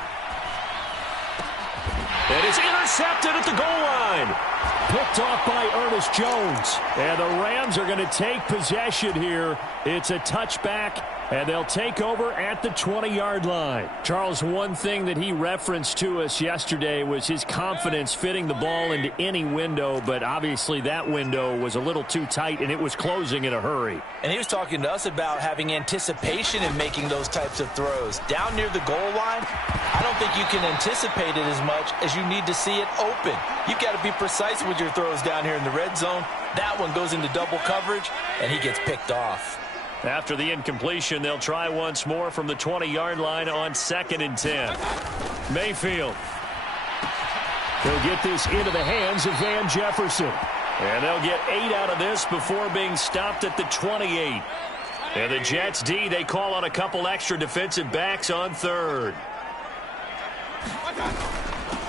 And it's intercepted at the goal line. Picked off by Ernest Jones. And the Rams are going to take possession here. It's a touchback, and they'll take over at the 20-yard line. Charles, one thing that he referenced to us yesterday was his confidence fitting the ball into any window, but obviously that window was a little too tight, and it was closing in a hurry. And he was talking to us about having anticipation in making those types of throws. Down near the goal line, I don't think you can anticipate it as much as you need to see it open. You've got to be precise with your throws down here in the red zone. That one goes into double coverage, and he gets picked off. After the incompletion, they'll try once more from the 20-yard line on 2nd and 10. Mayfield. He'll get this into the hands of Van Jefferson. And they'll get 8 out of this before being stopped at the 28. And the Jets D, they call on a couple extra defensive backs on 3rd.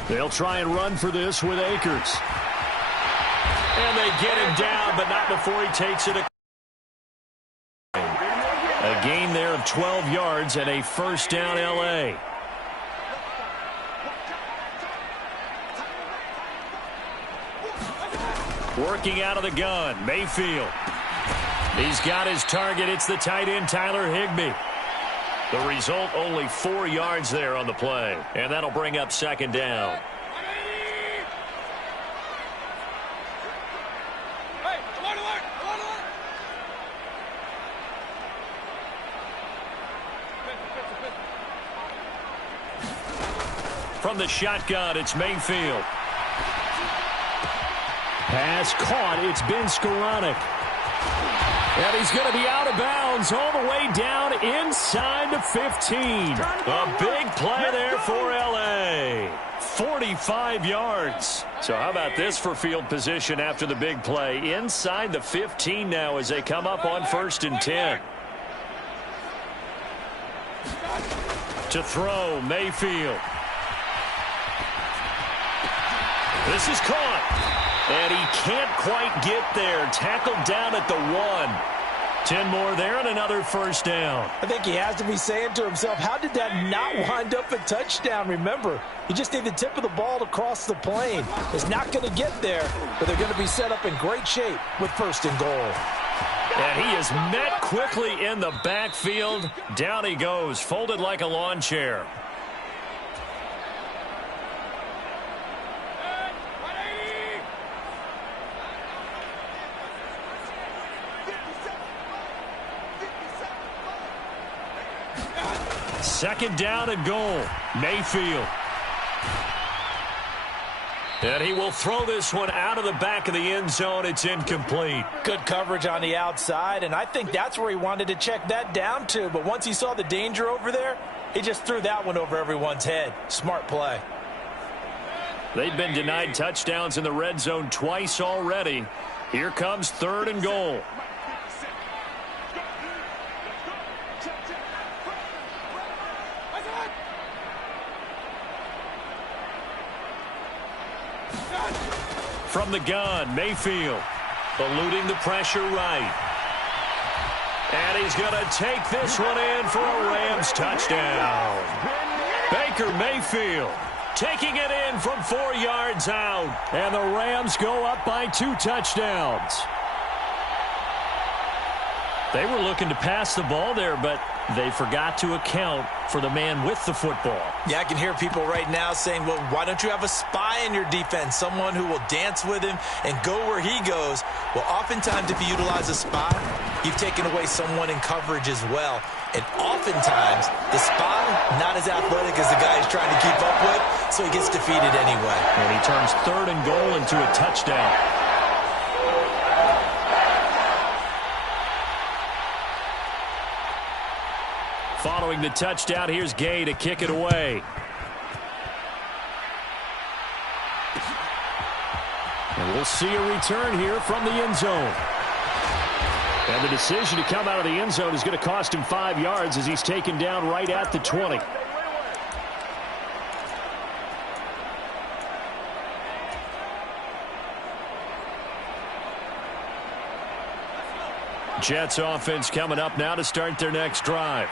They'll try and run for this with Akers. And they get him down, but not before he takes it. A gain there of 12 yards and a first down L.A. Working out of the gun, Mayfield. He's got his target. It's the tight end, Tyler Higbee. The result, only 4 yards there on the play. And that'll bring up second down. From the shotgun, it's Mayfield. Pass caught. It's Ben Skoranek. And he's going to be out of bounds all the way down inside the 15. A big play there for L.A. 45 yards. So how about this for field position after the big play? Inside the 15 now as they come up on 1st and 10. To throw, Mayfield. This is caught. And he can't quite get there. Tackled down at the 1. 10 more there and another first down. I think he has to be saying to himself, how did that not wind up a touchdown? Remember, you just need the tip of the ball to cross the plane. It's not going to get there, but they're going to be set up in great shape with 1st and goal. And he is met quickly in the backfield. Down he goes, folded like a lawn chair. Second down and goal. Mayfield. And he will throw this one out of the back of the end zone. It's incomplete. Good coverage on the outside, and I think that's where he wanted to check that down to. But once he saw the danger over there, he just threw that one over everyone's head. Smart play. They've been denied touchdowns in the red zone twice already. Here comes third and goal. From the gun, Mayfield eluding the pressure right. And he's going to take this one in for a Rams touchdown. Baker Mayfield taking it in from 4 yards out. And the Rams go up by 2 touchdowns. They were looking to pass the ball there, but they forgot to account for the man with the football. Yeah, I can hear people right now saying, well, why don't you have a spy in your defense, someone who will dance with him and go where he goes? Well, oftentimes if you utilize a spy, you've taken away someone in coverage as well. And oftentimes, the spy, not as athletic as the guy he's trying to keep up with, so he gets defeated anyway. And he turns third and goal into a touchdown. Following the touchdown, here's Gay to kick it away. And we'll see a return here from the end zone. And the decision to come out of the end zone is going to cost him 5 yards as he's taken down right at the 20. Jets offense coming up now to start their next drive.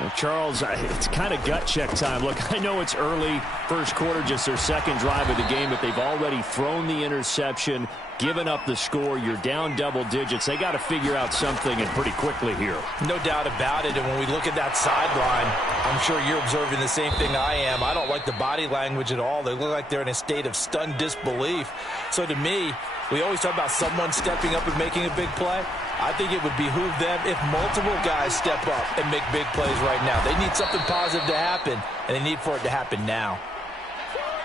Well, Charles, it's kind of gut check time. Look, I know it's early, first quarter, just their second drive of the game, but they've already thrown the interception, given up the score. You're down double digits. They got to figure out something, and pretty quickly here. No doubt about it, and when we look at that sideline, I'm sure you're observing the same thing I am. I don't like the body language at all. They look like they're in a state of stunned disbelief. So to me, we always talk about someone stepping up and making a big play. I think it would behoove them if multiple guys step up and make big plays right now. They need something positive to happen, and they need for it to happen now.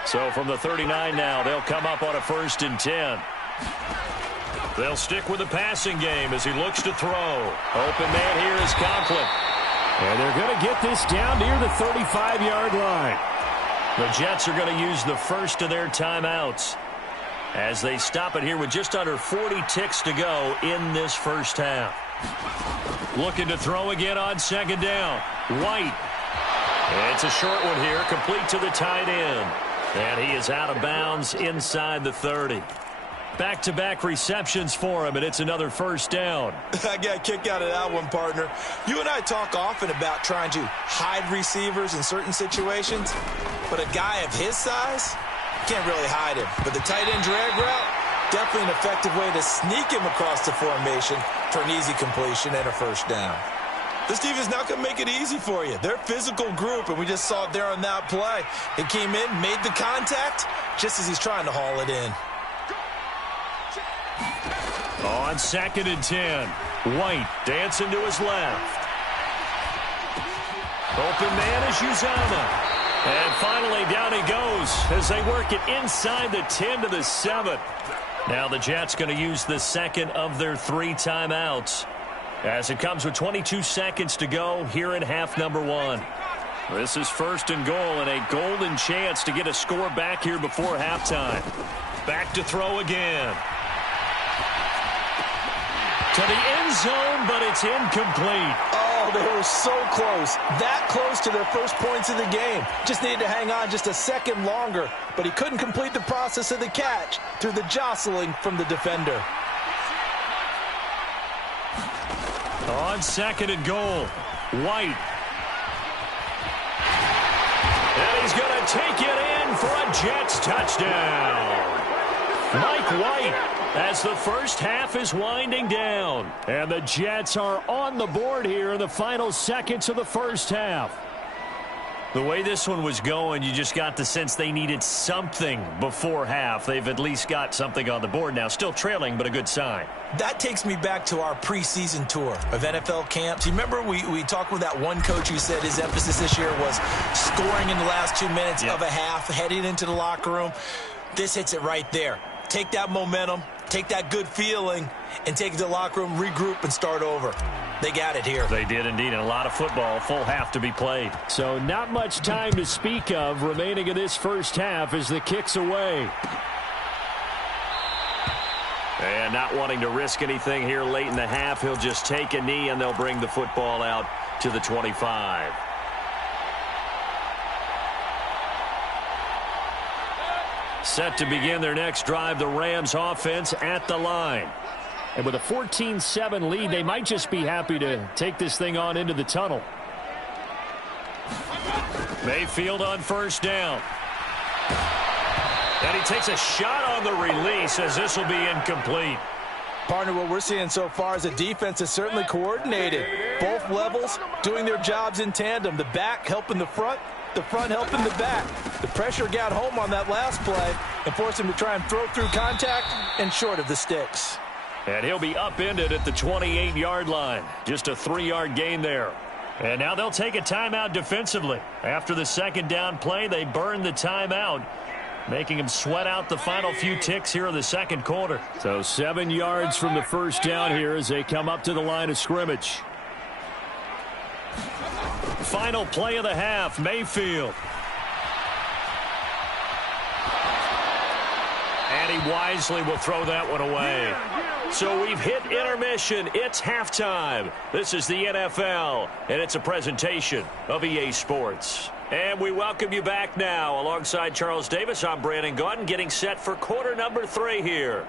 So from the 39 now, they'll come up on a 1st and 10. They'll stick with the passing game as he looks to throw. Open man here is Conklin. And they're going to get this down near the 35-yard line. The Jets are going to use the first of their timeouts as they stop it here with just under 40 ticks to go in this first half. Looking to throw again on second down. White. It's a short one here, complete to the tight end. And he is out of bounds inside the 30. Back-to-back receptions for him, and it's another first down. I got a kick out of that one, partner. You and I talk often about trying to hide receivers in certain situations, but a guy of his size can't really hide him. But the tight end drag route, definitely an effective way to sneak him across the formation for an easy completion and a first down. This team is not going to make it easy for you. They're a physical group, and we just saw it there on that play. He came in, made the contact, just as he's trying to haul it in. On 2nd and 10, White dancing to his left. Open man is Uzama. And finally, down he goes as they work it inside the 10 to the 7. Now the Jets going to use the second of their 3 timeouts as it comes with 22 seconds to go here in half number 1. This is 1st and goal and a golden chance to get a score back here before halftime. Back to throw again. To the end zone, but it's incomplete. Oh, they were so close. That close to their first points of the game. Just needed to hang on just a second longer, but he couldn't complete the process of the catch through the jostling from the defender. On 2nd and goal, White. And he's going to take it in for a Jets touchdown. Mike White, as the first half is winding down. And the Jets are on the board here in the final seconds of the first half. The way this one was going, you just got the sense they needed something before half. They've at least got something on the board now. Still trailing, but a good sign. That takes me back to our preseason tour of NFL camps. You remember we talked with that one coach who said his emphasis this year was scoring in the last 2 minutes of a half, heading into the locker room. This hits it right there. Take that momentum, take that good feeling, and take it to the locker room, regroup, and start over. They got it here. They did indeed, and a lot of football, full half to be played. So not much time to speak of remaining in this first half as the kick's away. And not wanting to risk anything here late in the half, he'll just take a knee, and they'll bring the football out to the 25. Set to begin their next drive, the Rams offense at the line. And with a 14-7 lead, they might just be happy to take this thing on into the tunnel. Mayfield on first down. And he takes a shot on the release as this will be incomplete. Partner, what we're seeing so far is a defense is certainly coordinated. Both levels doing their jobs in tandem. The back helping the front helping the back. The pressure got home on that last play and forced him to try and throw through contact and short of the sticks. And he'll be upended at the 28-yard line. Just a 3-yard gain there. And now they'll take a timeout defensively. After the second down play, they burn the timeout, making him sweat out the final few ticks here in the second quarter. So 7 yards from the first down here as they come up to the line of scrimmage. Final play of the half, Mayfield. And he wisely will throw that one away. So we've hit intermission. It's halftime. This is the NFL, and it's a presentation of EA Sports. And we welcome you back now. Alongside Charles Davis, I'm Brandon Gaudin, getting set for quarter number 3 here.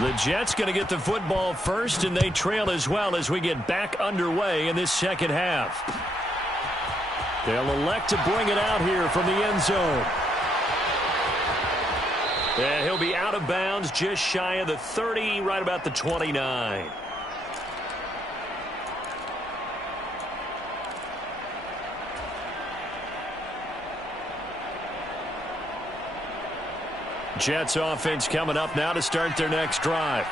The Jets going to get the football first, and they trail as well as we get back underway in this second half. They'll elect to bring it out here from the end zone. And he'll be out of bounds just shy of the 30, right about the 29. Jets offense coming up now to start their next drive.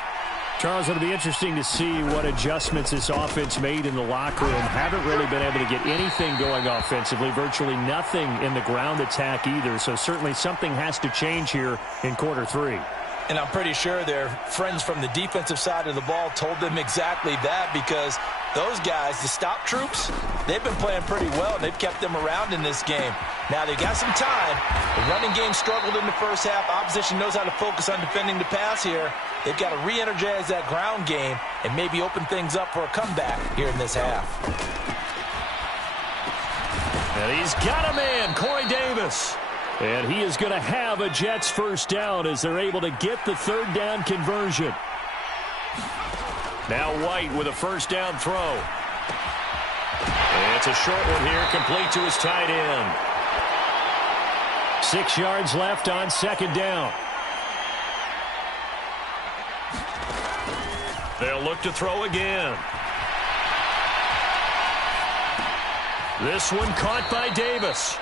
Charles, it'll be interesting to see what adjustments this offense made in the locker room. Haven't really been able to get anything going offensively, virtually nothing in the ground attack either. So certainly something has to change here in quarter 3. And I'm pretty sure their friends from the defensive side of the ball told them exactly that, because those guys, the stop troops, they've been playing pretty well, and they've kept them around in this game. Now, they got some time. The running game struggled in the first half. Opposition knows how to focus on defending the pass here. They've got to re-energize that ground game and maybe open things up for a comeback here in this half. And he's got a man, Cray Davis. And he is going to have a Jets first down as they're able to get the third down conversion. Now White with a first down throw. And it's a short one here, complete to his tight end. 6 yards left on second down. They'll look to throw again. This one caught by Davis.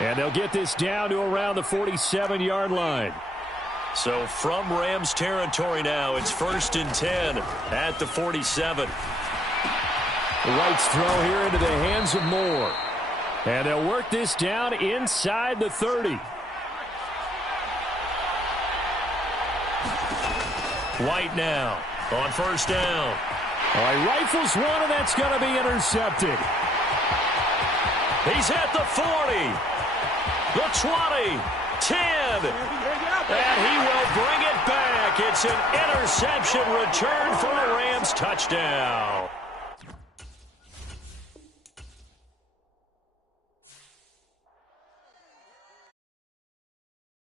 And they'll get this down to around the 47-yard line. So from Rams territory now, it's 1st and 10 at the 47. White's throw here into the hands of Moore. And they'll work this down inside the 30. White now on first down. All right, rifles one, and that's going to be intercepted. He's at the 40. The 20, 10, and he will bring it back. It's an interception return for a Rams touchdown.